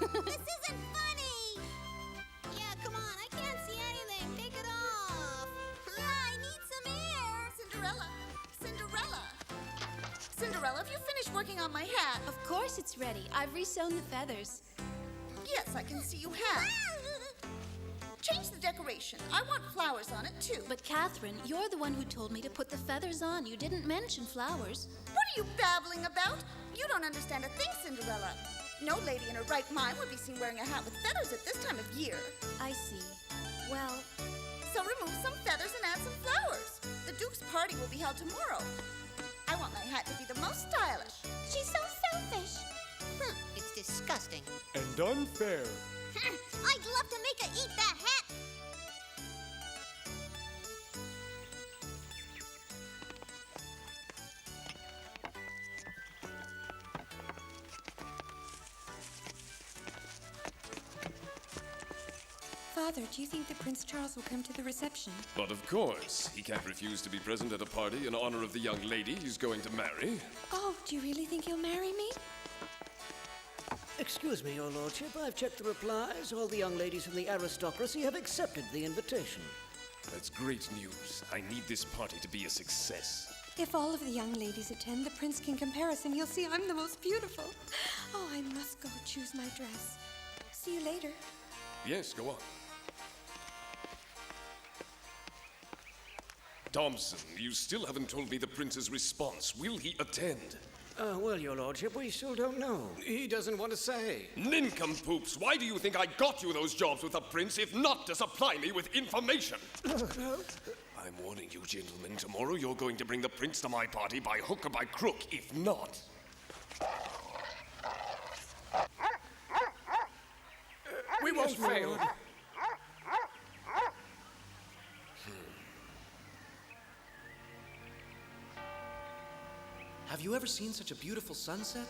This isn't funny! Yeah, come on, I can't see anything. Take it off. Yeah, I need some air. Cinderella! Cinderella! Cinderella, have you finished working on my hat? Of course it's ready. I've resewn the feathers. Yes, I can see you have. Change the decoration. I want flowers on it, too. But Catherine, you're the one who told me to put the feathers on. You didn't mention flowers. What are you babbling about? You don't understand a thing, Cinderella. No lady in her right mind would be seen wearing a hat with feathers at this time of year. I see. Well... So remove some feathers and add some flowers. The Duke's party will be held tomorrow. I want my hat to be the most stylish. She's so selfish. It's disgusting. And unfair. I'd love to make her eat that hat. Father, do you think that Prince Charles will come to the reception? But of course, he can't refuse to be present at a party in honor of the young lady he's going to marry. Oh, do you really think he'll marry me? Excuse me, Your Lordship. I've checked the replies. All the young ladies from the aristocracy have accepted the invitation. That's great news. I need this party to be a success. If all of the young ladies attend, the prince can compare us and he'll see I'm the most beautiful. Oh, I must go choose my dress. See you later. Yes, go on. Thompson, you still haven't told me the prince's response. Will he attend? Well, Your Lordship, we still don't know. He doesn't want to say. Nincompoops! Why do you think I got you those jobs with the prince if not to supply me with information? I'm warning you, gentlemen. Tomorrow you're going to bring the prince to my party by hook or by crook. If not... We won't fail. Have you ever seen such a beautiful sunset?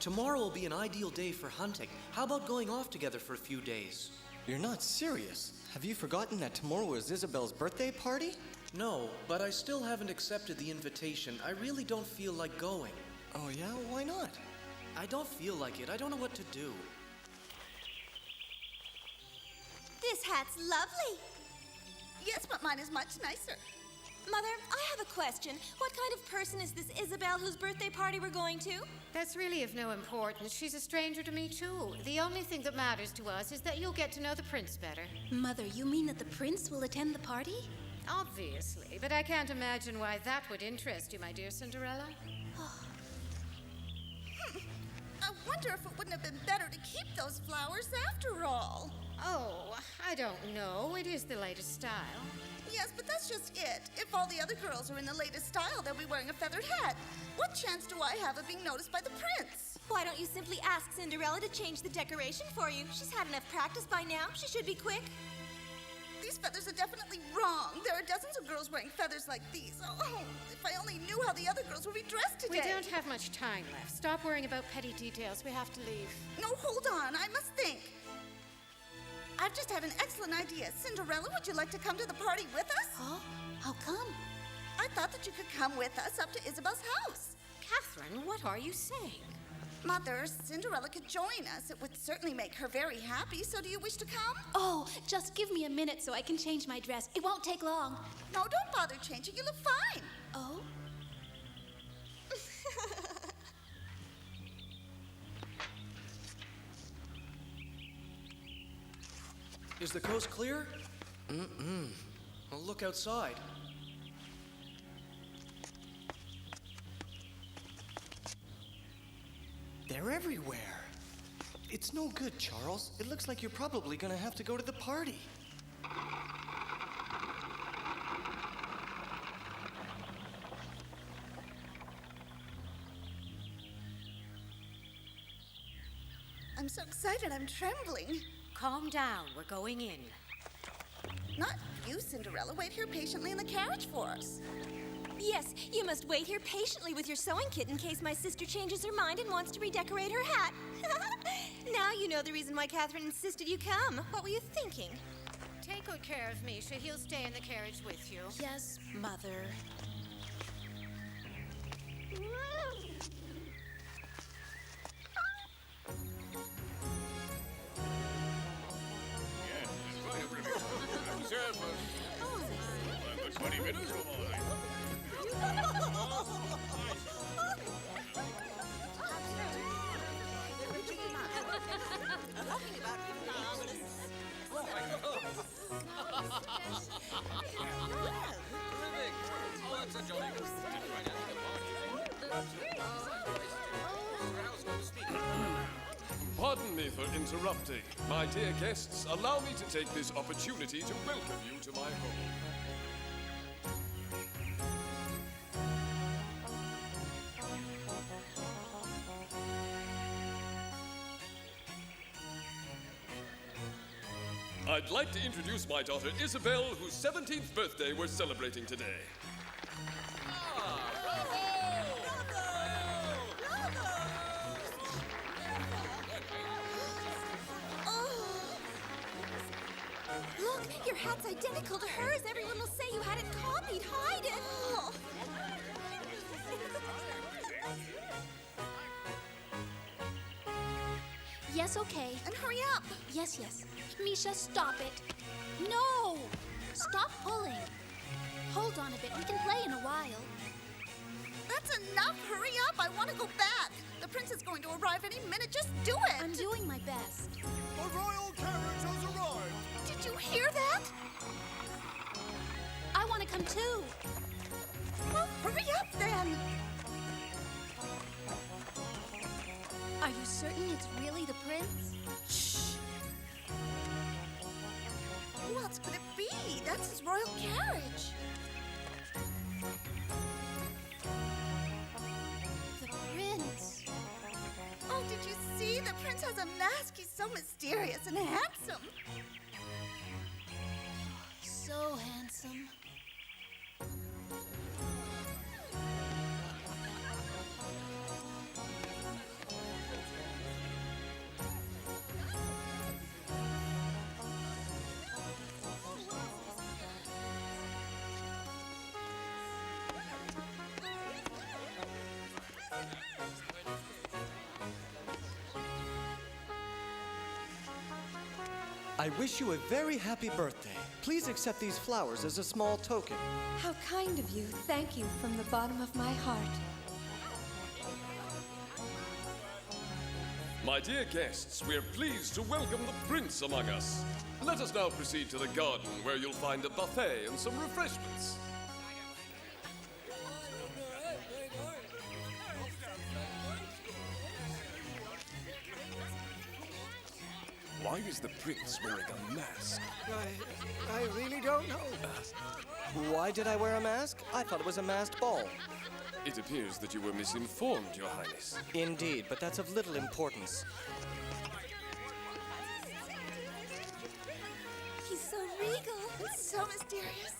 Tomorrow will be an ideal day for hunting. How about going off together for a few days? You're not serious. Have you forgotten that tomorrow is Isabel's birthday party? No, but I still haven't accepted the invitation. I really don't feel like going. Oh yeah? Why not? I don't feel like it. I don't know what to do. This hat's lovely. Yes, but mine is much nicer. Mother, I have a question. What kind of person is this Isabel whose birthday party we're going to? That's really of no importance. She's a stranger to me, too. The only thing that matters to us is that you'll get to know the prince better. Mother, you mean that the prince will attend the party? Obviously, but I can't imagine why that would interest you, my dear Cinderella. I wonder if it wouldn't have been better to keep those flowers after all. Oh, I don't know. It is the latest style. Yes, but that's just it. If all the other girls are in the latest style, they'll be wearing a feathered hat. What chance do I have of being noticed by the prince? Why don't you simply ask Cinderella to change the decoration for you? She's had enough practice by now. She should be quick. These feathers are definitely wrong. There are dozens of girls wearing feathers like these. Oh, if I only knew how the other girls will be dressed today. We don't have much time left. Stop worrying about petty details. We have to leave. No, hold on. I must think. I've just had an excellent idea. Cinderella, would you like to come to the party with us? Huh? How come? I thought that you could come with us up to Isabel's house. Catherine, what are you saying? Mother, Cinderella could join us. It would certainly make her very happy. So do you wish to come? Oh, just give me a minute so I can change my dress. It won't take long. No, don't bother changing. You look fine. Oh? Is the coast clear? Well, look outside. They're everywhere. It's no good, Charles. It looks like you're probably gonna have to go to the party. I'm so excited, I'm trembling. Calm down. We're going in. Not you, Cinderella. Wait here patiently in the carriage for us. Yes, you must wait here patiently with your sewing kit in case my sister changes her mind and wants to redecorate her hat. Now you know the reason why Catherine insisted you come. What were you thinking? Take good care of Misha. He'll stay in the carriage with you. Yes, Mother. Pardon me for interrupting. My dear guests, allow me to take this opportunity to welcome you to my home. I'd like to introduce my daughter Isabel, whose 17th birthday we're celebrating today. Look, your hat's identical to hers. Everyone will say you had it copied. Hide it. Oh. Yes, okay. And hurry up. Yes, yes. Misha, stop it. No! Stop pulling. Hold on a bit. We can play in a while. That's enough. Hurry up. I want to go back. The prince is going to arrive any minute. Just do it. I'm doing my best. The royal carriage has arrived. Did you hear that? I want to come too. Well, hurry up then. Are you certain it's really the prince? Shh. Who else could it be? That's his royal carriage. The prince. Oh, did you see? The prince has a mask. He's so mysterious and handsome. So handsome. I wish you a very happy birthday. Please accept these flowers as a small token. How kind of you. Thank you from the bottom of my heart. My dear guests, we're pleased to welcome the prince among us. Let us now proceed to the garden, where you'll find a buffet and some refreshments. Why is the prince wearing a mask? I really don't know. Why did I wear a mask? I thought it was a masked ball. It appears that you were misinformed, Your Highness. Indeed, but that's of little importance. He's so regal. mysterious.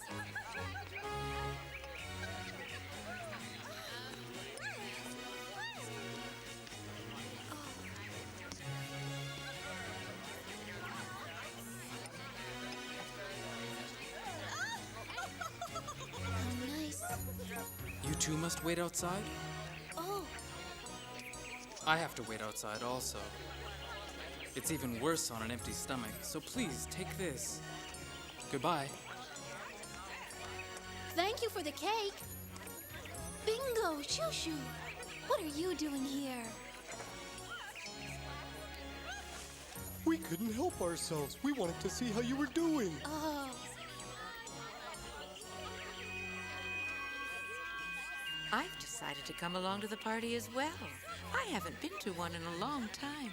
You two must wait outside? Oh. I have to wait outside also. It's even worse on an empty stomach, so please take this. Goodbye. Thank you for the cake. Bingo, Shoo-Shoo. What are you doing here? We couldn't help ourselves. We wanted to see how you were doing. Oh. I've decided to come along to the party as well. I haven't been to one in a long time.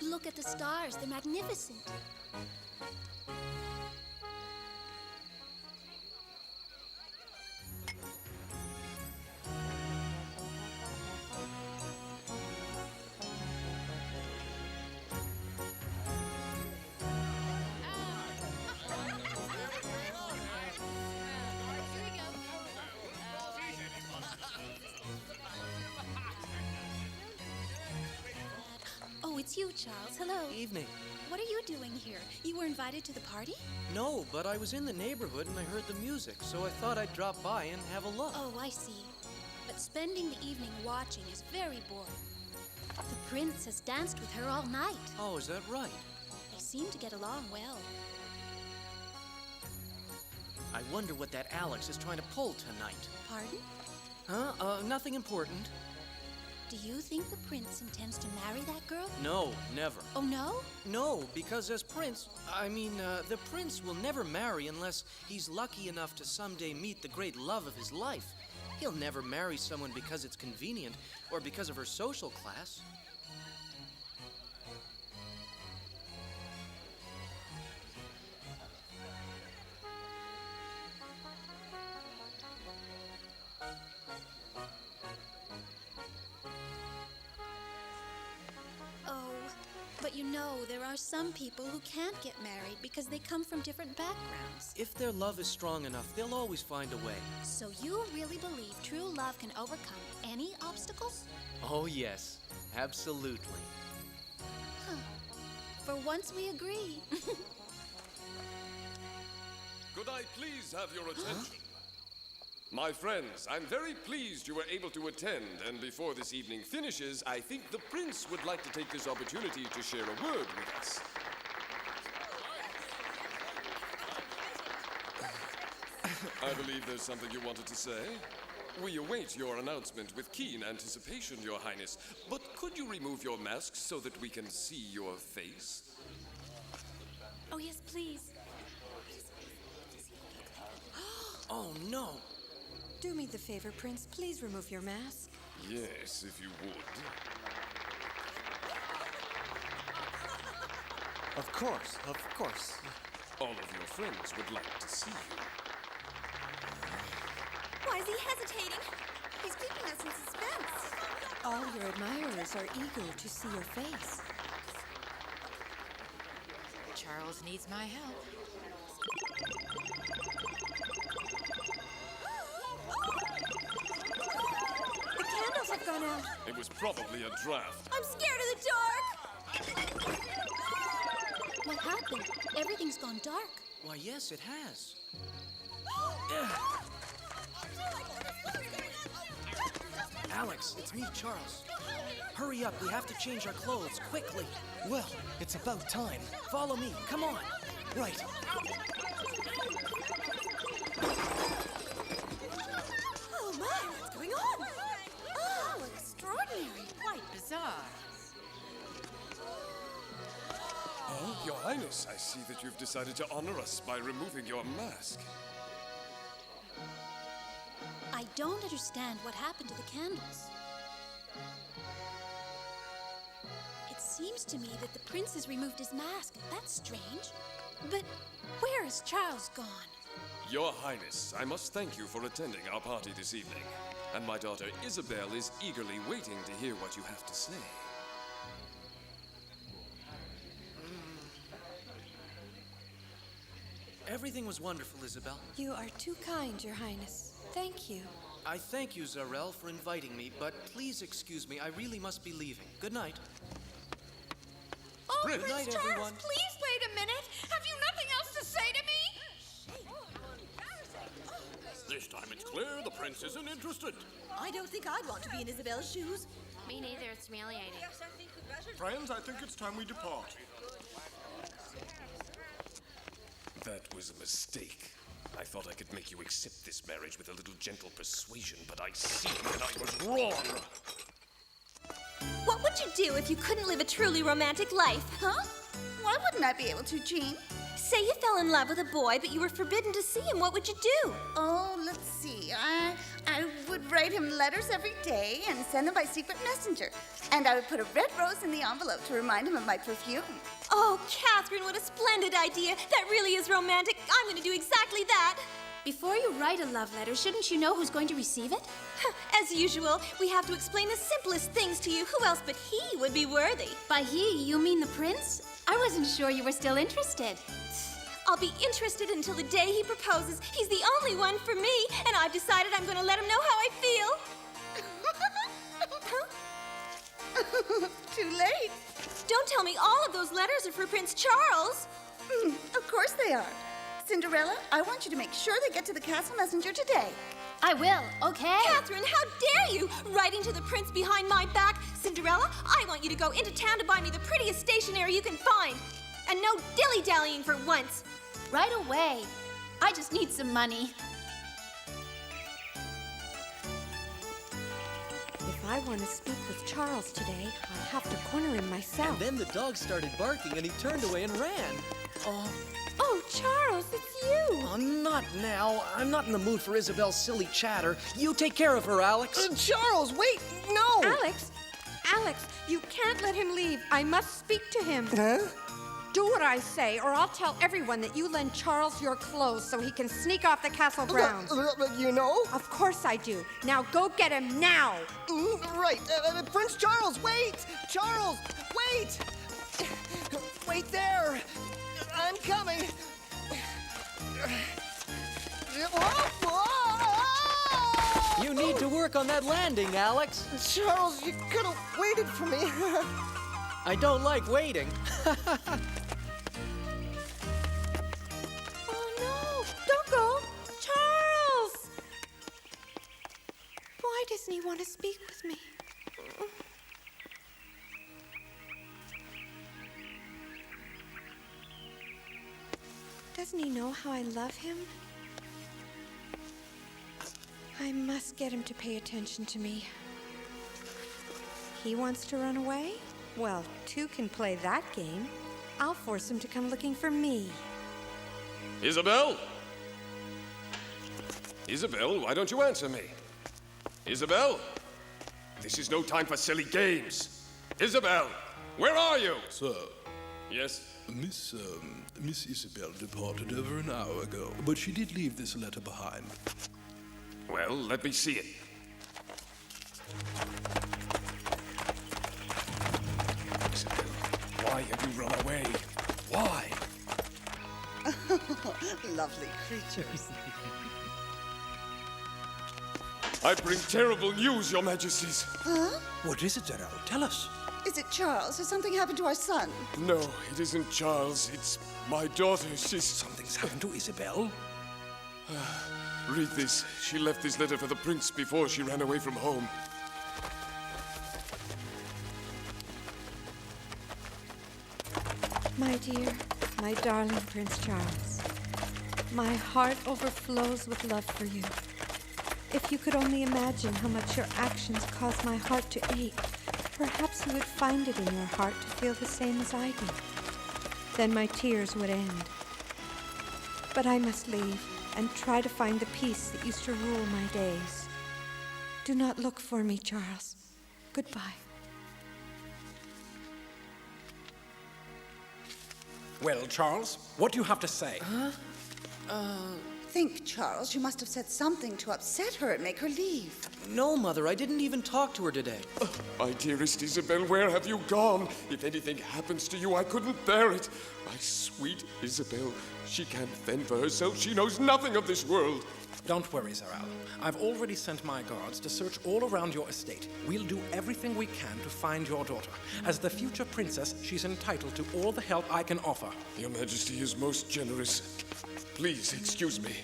Look at the stars. They're magnificent. Oh, it's you, Charles. Hello. Evening. What are you doing here? You were invited to the party? No, but I was in the neighborhood and I heard the music, so I thought I'd drop by and have a look. Oh, I see. But spending the evening watching is very boring. The prince has danced with her all night. Oh, is that right? They seem to get along well. I wonder what that Alex is trying to pull tonight. Pardon? Huh? Nothing important. Do you think the prince intends to marry that girl? No, never. Oh, no? No, because as prince, the prince will never marry unless he's lucky enough to someday meet the great love of his life. He'll never marry someone because it's convenient or because of her social class. But you know, there are some people who can't get married because they come from different backgrounds. If their love is strong enough, they'll always find a way. So you really believe true love can overcome any obstacles? Oh, yes. Absolutely. Huh. For once we agree. Could I please have your attention? My friends, I'm very pleased you were able to attend, and before this evening finishes, I think the prince would like to take this opportunity to share a word with us. I believe there's something you wanted to say. We await your announcement with keen anticipation, Your Highness, but could you remove your mask so that we can see your face? Oh, yes, please. Oh, no. Do me the favor, Prince. Please remove your mask. Yes, if you would. Of course, of course. All of your friends would like to see you. Why is he hesitating? He's keeping us in suspense. All your admirers are eager to see your face. Charles needs my help. The candles have gone out. It was probably a draft. I'm scared of the dark. What happened? Everything's gone dark. Why, yes, it has. Alex, it's me, Charles. Hurry up, we have to change our clothes, quickly. Well, it's about time. Follow me, come on. Right. Oh my, what's going on? Oh, extraordinary. Quite bizarre. Oh, Your Highness, I see that you've decided to honor us by removing your mask. I don't understand what happened to the candles. It seems to me that the prince has removed his mask. That's strange. But where is Charles gone? Your Highness, I must thank you for attending our party this evening. And my daughter Isabel is eagerly waiting to hear what you have to say. Everything was wonderful, Isabel. You are too kind, Your Highness. Thank you. I thank you, Zarel, for inviting me, but please excuse me. I really must be leaving. Good night. Oh, Good Prince night, Charles, everyone. please wait a minute. Have you nothing else to say to me? This time it's clear the prince isn't interested. I don't think I'd want to be in Isabel's shoes. Me neither. It's humiliating. Friends, I think it's time we depart. That was a mistake. I thought I could make you accept this marriage with a little gentle persuasion, but I see that I was wrong. What would you do if you couldn't live a truly romantic life? Huh? Why wouldn't I be able to, Jean? Say you fell in love with a boy, but you were forbidden to see him. What would you do? Oh, let's see. I would write him letters every day and send them by secret messenger. And I would put a red rose in the envelope to remind him of my perfume. Oh, Catherine, what a splendid idea. That really is romantic. I'm going to do exactly that. Before you write a love letter, shouldn't you know who's going to receive it? As usual, we have to explain the simplest things to you. Who else but he would be worthy? By he, you mean the prince? I wasn't sure you were still interested. I'll be interested until the day he proposes. He's the only one for me, and I've decided I'm going to let him know how I feel. Too late. Don't tell me all of those letters are for Prince Charles. Of course they are. Cinderella, I want you to make sure they get to the castle messenger today. I will, okay? Catherine, how dare you! Writing to the prince behind my back. Cinderella, I want you to go into town to buy me the prettiest stationery you can find. And no dilly-dallying for once. Right away. I just need some money. If I want to speak with Charles today, I'll have to corner him myself. And then the dog started barking and he turned away and ran. Oh, Charles, it's you! Oh, not now. I'm not in the mood for Isabel's silly chatter. You take care of her, Alex. Charles, wait! No! Alex, you can't let him leave. I must speak to him. Huh? Do what I say, or I'll tell everyone that you lend Charles your clothes so he can sneak off the castle grounds. You know? Of course I do. Now go get him now! Right. Prince Charles, wait! Charles, wait! Wait there! I'm coming! You need to work on that landing, Alex. Charles, you could have waited for me. I don't like waiting. Oh no! Don't go! Charles! Why doesn't he want to speak with me? Doesn't he know how I love him? I must get him to pay attention to me. He wants to run away? Well, two can play that game. I'll force him to come looking for me. Isabel? Isabel, why don't you answer me? Isabel? This is no time for silly games. Isabel, where are you? Sir. Yes? Miss Isabel departed over an hour ago, but she did leave this letter behind. Well, let me see it. Isabel, why have you run away? Why? Lovely creatures. I bring terrible news, Your Majesties. Huh? What is it, Zarel? Tell us. Is it Charles? Has something happened to our son? No, it isn't Charles. It's my daughter. Something's happened to Isabel? Read this. She left this letter for the prince before she ran away from home. My dear, my darling Prince Charles, my heart overflows with love for you. If you could only imagine how much your actions cause my heart to ache, perhaps you would find it in your heart to feel the same as I do. Then my tears would end. But I must leave and try to find the peace that used to rule my days. Do not look for me, Charles. Goodbye. Well, Charles, what do you have to say? think, Charles? You must have said something to upset her and make her leave. No, Mother, I didn't even talk to her today. My dearest Isabel, where have you gone? If anything happens to you, I couldn't bear it. My sweet Isabel, she can't fend for herself. She knows nothing of this world. Don't worry, Zaral. I've already sent my guards to search all around your estate. We'll do everything we can to find your daughter. As the future princess, she's entitled to all the help I can offer. Your Majesty is most generous. Please, excuse me.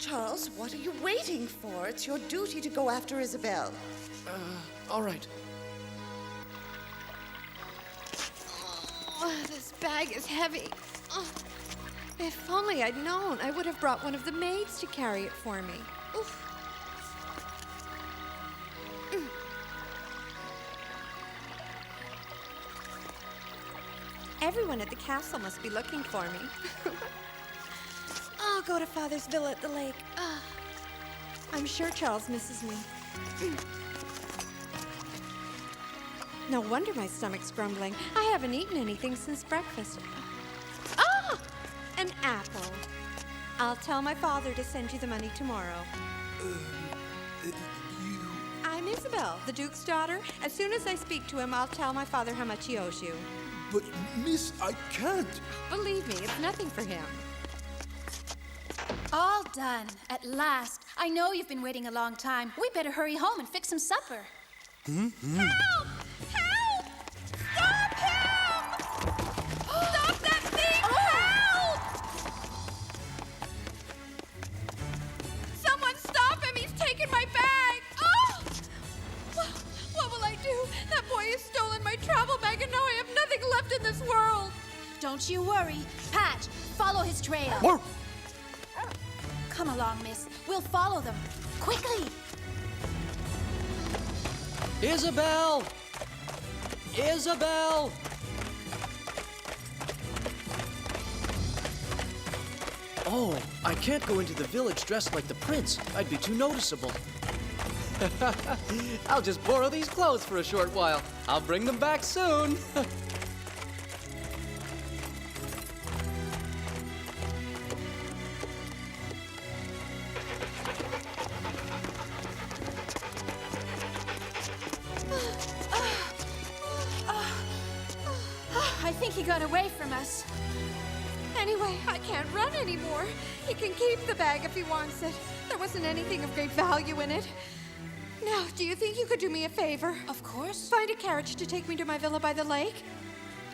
Charles, what are you waiting for? It's your duty to go after Isabel. All right. Oh, this bag is heavy. Oh, if only I'd known, I would have brought one of the maids to carry it for me. Oof. Everyone at the castle must be looking for me. I'll go to Father's villa at the lake. I'm sure Charles misses me. No wonder my stomach's grumbling. I haven't eaten anything since breakfast. Ah! An apple. I'll tell my father to send you the money tomorrow. I'm Isabel, the Duke's daughter. As soon as I speak to him, I'll tell my father how much he owes you. But, miss, I can't. Believe me, it's nothing for him. All done. At last. I know you've been waiting a long time. We better hurry home and fix some supper. Help! Help! Stop him! Stop that thief! Help! Someone stop him! He's taken my bag! Oh! What will I do? That boy has stolen my travel bag and now I have nothing left in this world. Don't you worry. Patch, follow his trail. Whoa. Come along, miss. We'll follow them. Quickly! Isabel! Isabel! Oh, I can't go into the village dressed like the prince. I'd be too noticeable. I'll just borrow these clothes for a short while. I'll bring them back soon. I think he got away from us. Anyway, I can't run anymore. He can keep the bag if he wants it. There wasn't anything of great value in it. Now, do you think you could do me a favor? Of course. Find a carriage to take me to my villa by the lake.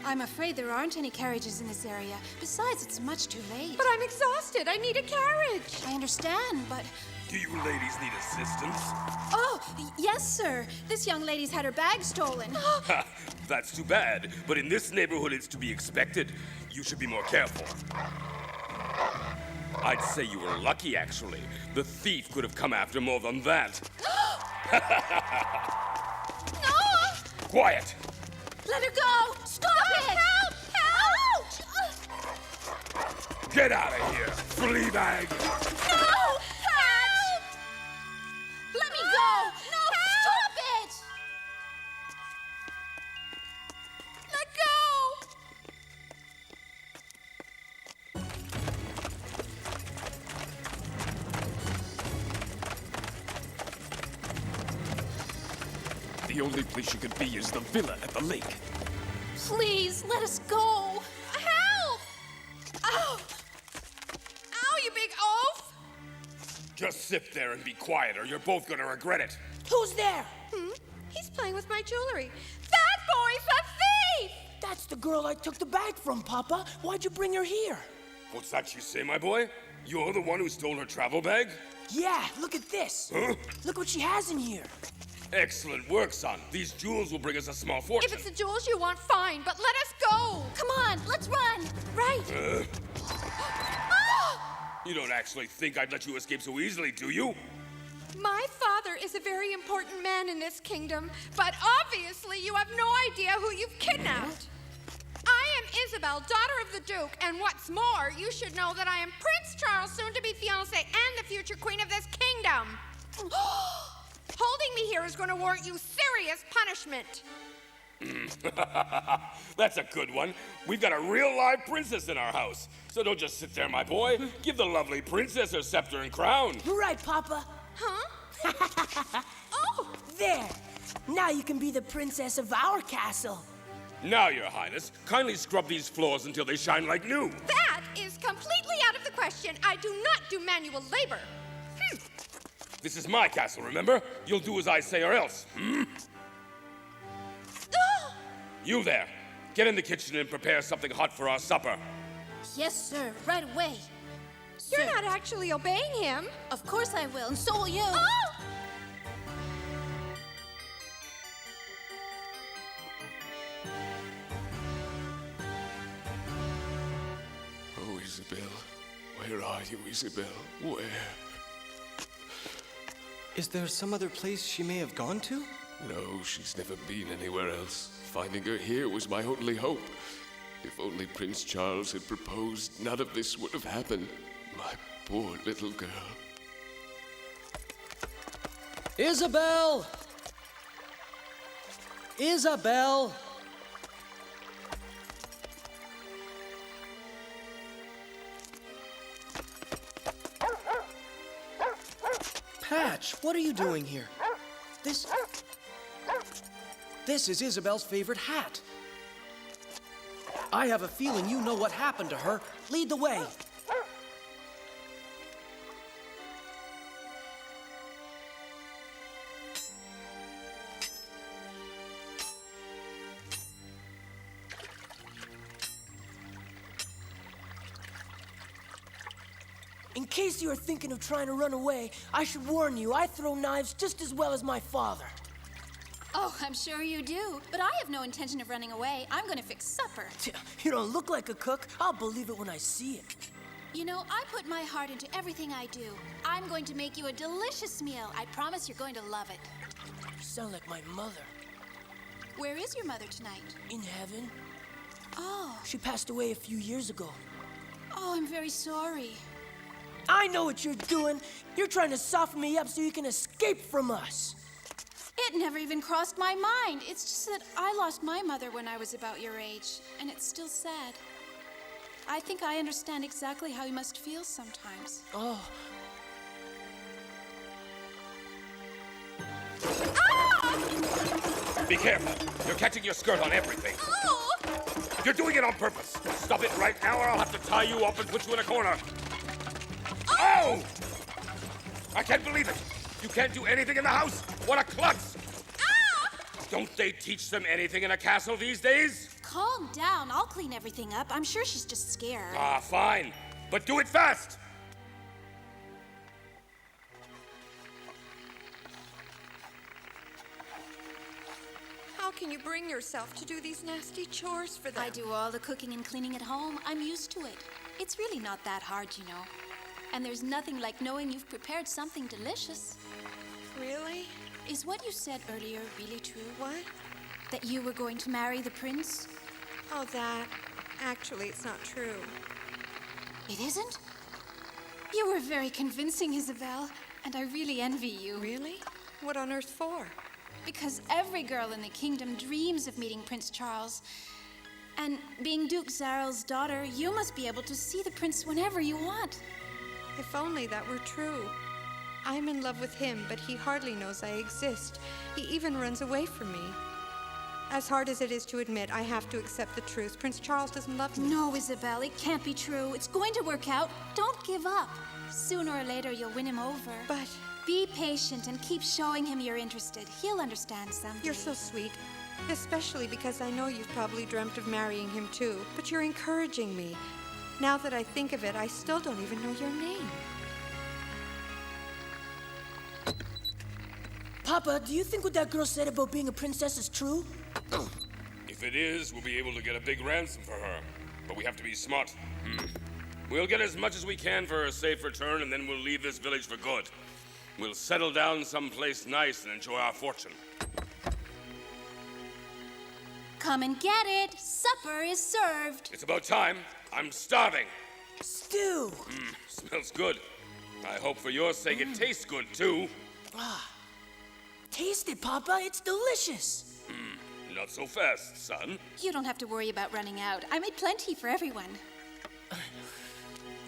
I'm afraid there aren't any carriages in this area. Besides, it's much too late. But I'm exhausted. I need a carriage. I understand, but... Do you ladies need assistance? Oh, yes, sir. This young lady's had her bag stolen. Ha! That's too bad. But in this neighborhood, it's to be expected. You should be more careful. I'd say you were lucky, actually. The thief could have come after more than that. No! Quiet! Let her go! Stop it! Help! Help! Ouch! Get out of here, flea bag! No! Help! Let me go! No! Stop it! Let go! The only place she could be is the villa at the lake. Please, let us go! Help! Ow! Ow, you big oaf! Just sit there and be quiet, or you're both gonna regret it. Who's there? He's playing with my jewelry. That boy's a thief! That's the girl I took the bag from, Papa. Why'd you bring her here? What's that you say, my boy? You're the one who stole her travel bag? Yeah, look at this. Huh? Look what she has in here. Excellent work, son. These jewels will bring us a small fortune. If it's the jewels you want, fine, but let us go! Come on, let's run! Right! You don't actually think I'd let you escape so easily, do you? My father is a very important man in this kingdom, But obviously you have no idea who you've kidnapped. I am Isabel, daughter of the Duke, and what's more, you should know that I am Prince Charles' soon-to-be fiancé and the future queen of this kingdom. Holding me here is going to warrant you serious punishment. That's a good one. We've got a real live princess in our house. So don't just sit there, my boy. Give the lovely princess her scepter and crown. Right, Papa. Huh? Oh! There! Now you can be the princess of our castle. Now, Your Highness, kindly scrub these floors until they shine like new. That is completely out of the question. I do not do manual labor. This is my castle, remember? You'll do as I say or else. You there. Get in the kitchen and prepare something hot for our supper. Yes, sir, right away. You're not actually obeying him. Of course I will, and so will you. Oh! Oh, Isabel. Where are you, Isabel? Where? Is there some other place she may have gone to? No, she's never been anywhere else. Finding her here was my only hope. If only Prince Charles had proposed, none of this would have happened. My poor little girl. Isabel! Isabel! Patch, what are you doing here? This is Isabel's favorite hat. I have a feeling you know what happened to her. Lead the way. In case you are thinking of trying to run away, I should warn you, I throw knives just as well as my father. Oh, I'm sure you do. But I have no intention of running away. I'm going to fix supper. You don't look like a cook. I'll believe it when I see it. You know, I put my heart into everything I do. I'm going to make you a delicious meal. I promise you're going to love it. You sound like my mother. Where is your mother tonight? In heaven. Oh. She passed away a few years ago. Oh, I'm very sorry. I know what you're doing. You're trying to soften me up so you can escape from us. It never even crossed my mind. It's just that I lost my mother when I was about your age, and it's still sad. I think I understand exactly how you must feel sometimes. Oh. Be careful. You're catching your skirt on everything. Oh! You're doing it on purpose. Stop it right now or I'll have to tie you up and put you in a corner. Oh! I can't believe it. You can't do anything in the house. What a klutz. Don't they teach them anything in a castle these days? Calm down. I'll clean everything up. I'm sure she's just scared. Ah, fine. But do it fast. How can you bring yourself to do these nasty chores for them? I do all the cooking and cleaning at home. I'm used to it. It's really not that hard, you know. And there's nothing like knowing you've prepared something delicious. Really? Is what you said earlier really true? What? That you were going to marry the prince? Oh, that. Actually, it's not true. It isn't? You were very convincing, Isabel, and I really envy you. Really? What on earth for? Because every girl in the kingdom dreams of meeting Prince Charles. And being Duke Zarel's daughter, you must be able to see the prince whenever you want. If only that were true. I'm in love with him, but he hardly knows I exist. He even runs away from me. As hard as it is to admit, I have to accept the truth. Prince Charles doesn't love me. No, Isabel, it can't be true. It's going to work out. Don't give up. Sooner or later, you'll win him over. But... Be patient and keep showing him you're interested. He'll understand someday. You're so sweet. Especially because I know you've probably dreamt of marrying him too. But you're encouraging me. Now that I think of it, I still don't even know your name. Papa, do you think what that girl said about being a princess is true? If it is, we'll be able to get a big ransom for her. But we have to be smart. We'll get as much as we can for her safe return, and then we'll leave this village for good. We'll settle down someplace nice and enjoy our fortune. Come and get it. Supper is served. It's about time. I'm starving. Stew. Smells good. I hope for your sake it tastes good, too. Taste it, Papa. It's delicious. not so fast, son. You don't have to worry about running out. I made plenty for everyone.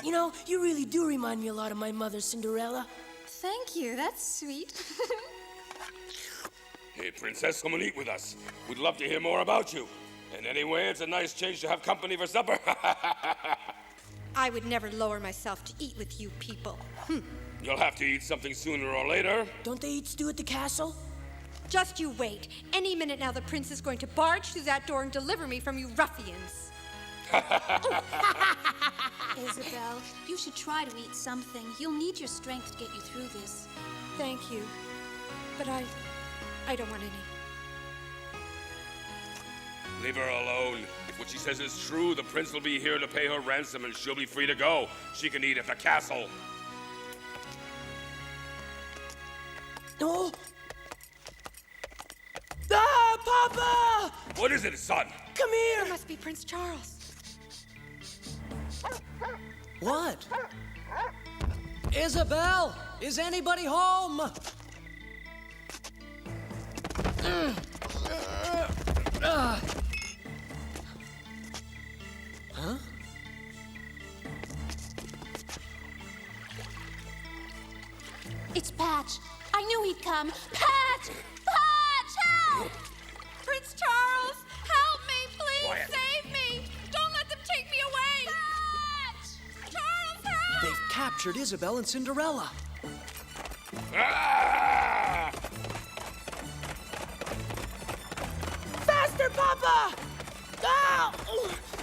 You know, you really do remind me a lot of my mother, Cinderella. Thank you. That's sweet. Hey, Princess, come and eat with us. We'd love to hear more about you. And anyway, it's a nice change to have company for supper. I would never lower myself to eat with you people. You'll have to eat something sooner or later. Don't they eat stew at the castle? Just you wait. Any minute now, the prince is going to barge through that door and deliver me from you ruffians. Isabel, you should try to eat something. You'll need your strength to get you through this. Thank you. But I don't want any. Leave her alone. If what she says is true, the prince will be here to pay her ransom and she'll be free to go. She can eat at the castle. No! Ah, Papa! What is it, son? Come here! It must be Prince Charles. What? Isabel! Is anybody home? Huh? It's Patch. I knew he'd come. Patch! Patch, help! Prince Charles, help me, please. Quiet. Save me. Don't let them take me away. Patch! Charles, help! They've captured Isabel and Cinderella. Ah! Faster, Papa! Ah!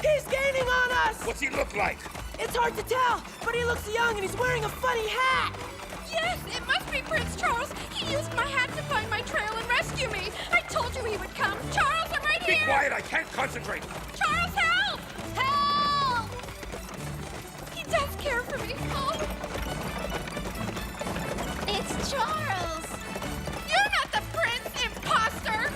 He's gaining on us! What's he look like? It's hard to tell, but he looks young and he's wearing a funny hat. Yes, it must be Prince Charles. He used my hat to find my trail and rescue me. I told you he would come. Charles, I'm right Be here. quiet, I can't concentrate. Charles, help! Help! He does care for me. Oh. It's Charles. You're not the prince, imposter.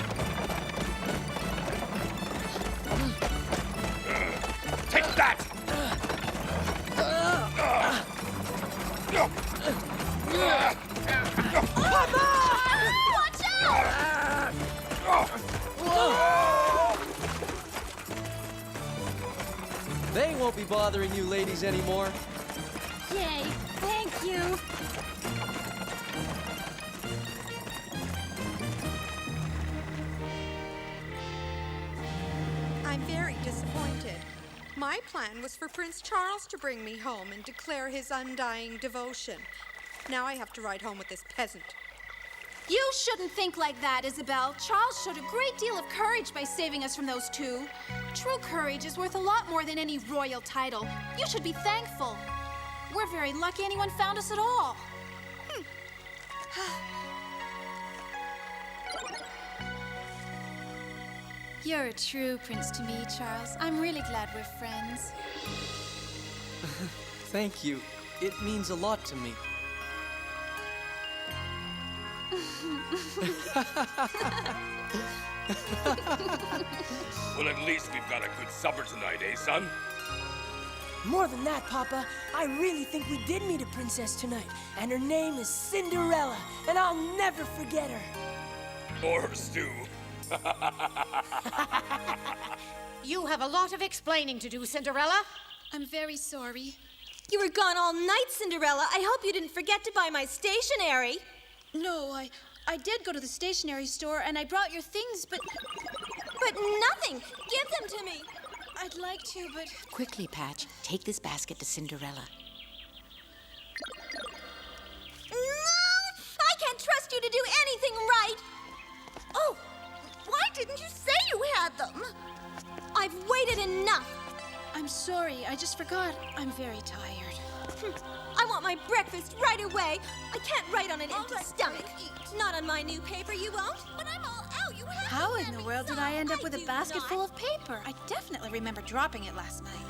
Take that! Watch out! They won't be bothering you ladies anymore. Yay, thank you. I'm very disappointed. My plan was for Prince Charles to bring me home and declare his undying devotion. Now I have to ride home with this peasant. You shouldn't think like that, Isabel. Charles showed a great deal of courage by saving us from those two. True courage is worth a lot more than any royal title. You should be thankful. We're very lucky anyone found us at all. You're a true prince to me, Charles. I'm really glad we're friends. Thank you. It means a lot to me. Well, at least we've got a good supper tonight, eh, son? More than that, Papa, I really think we did meet a princess tonight, and her name is Cinderella, and I'll never forget her. Or her stew. You have a lot of explaining to do, Cinderella. I'm very sorry. You were gone all night, Cinderella. I hope you didn't forget to buy my stationery. No, I did go to the stationery store and I brought your things, but nothing. Give them to me. I'd like to, but... Quickly, Patch, take this basket to Cinderella. No! I can't trust you to do anything right. Oh, why didn't you say you had them? I've waited enough. I'm sorry, I just forgot. I'm very tired. I want my breakfast right away. I can't write on an empty stomach. Not on my new paper, you won't. But I'm all out. You have How in the world did I end up with a basket full of paper? I definitely remember dropping it last night.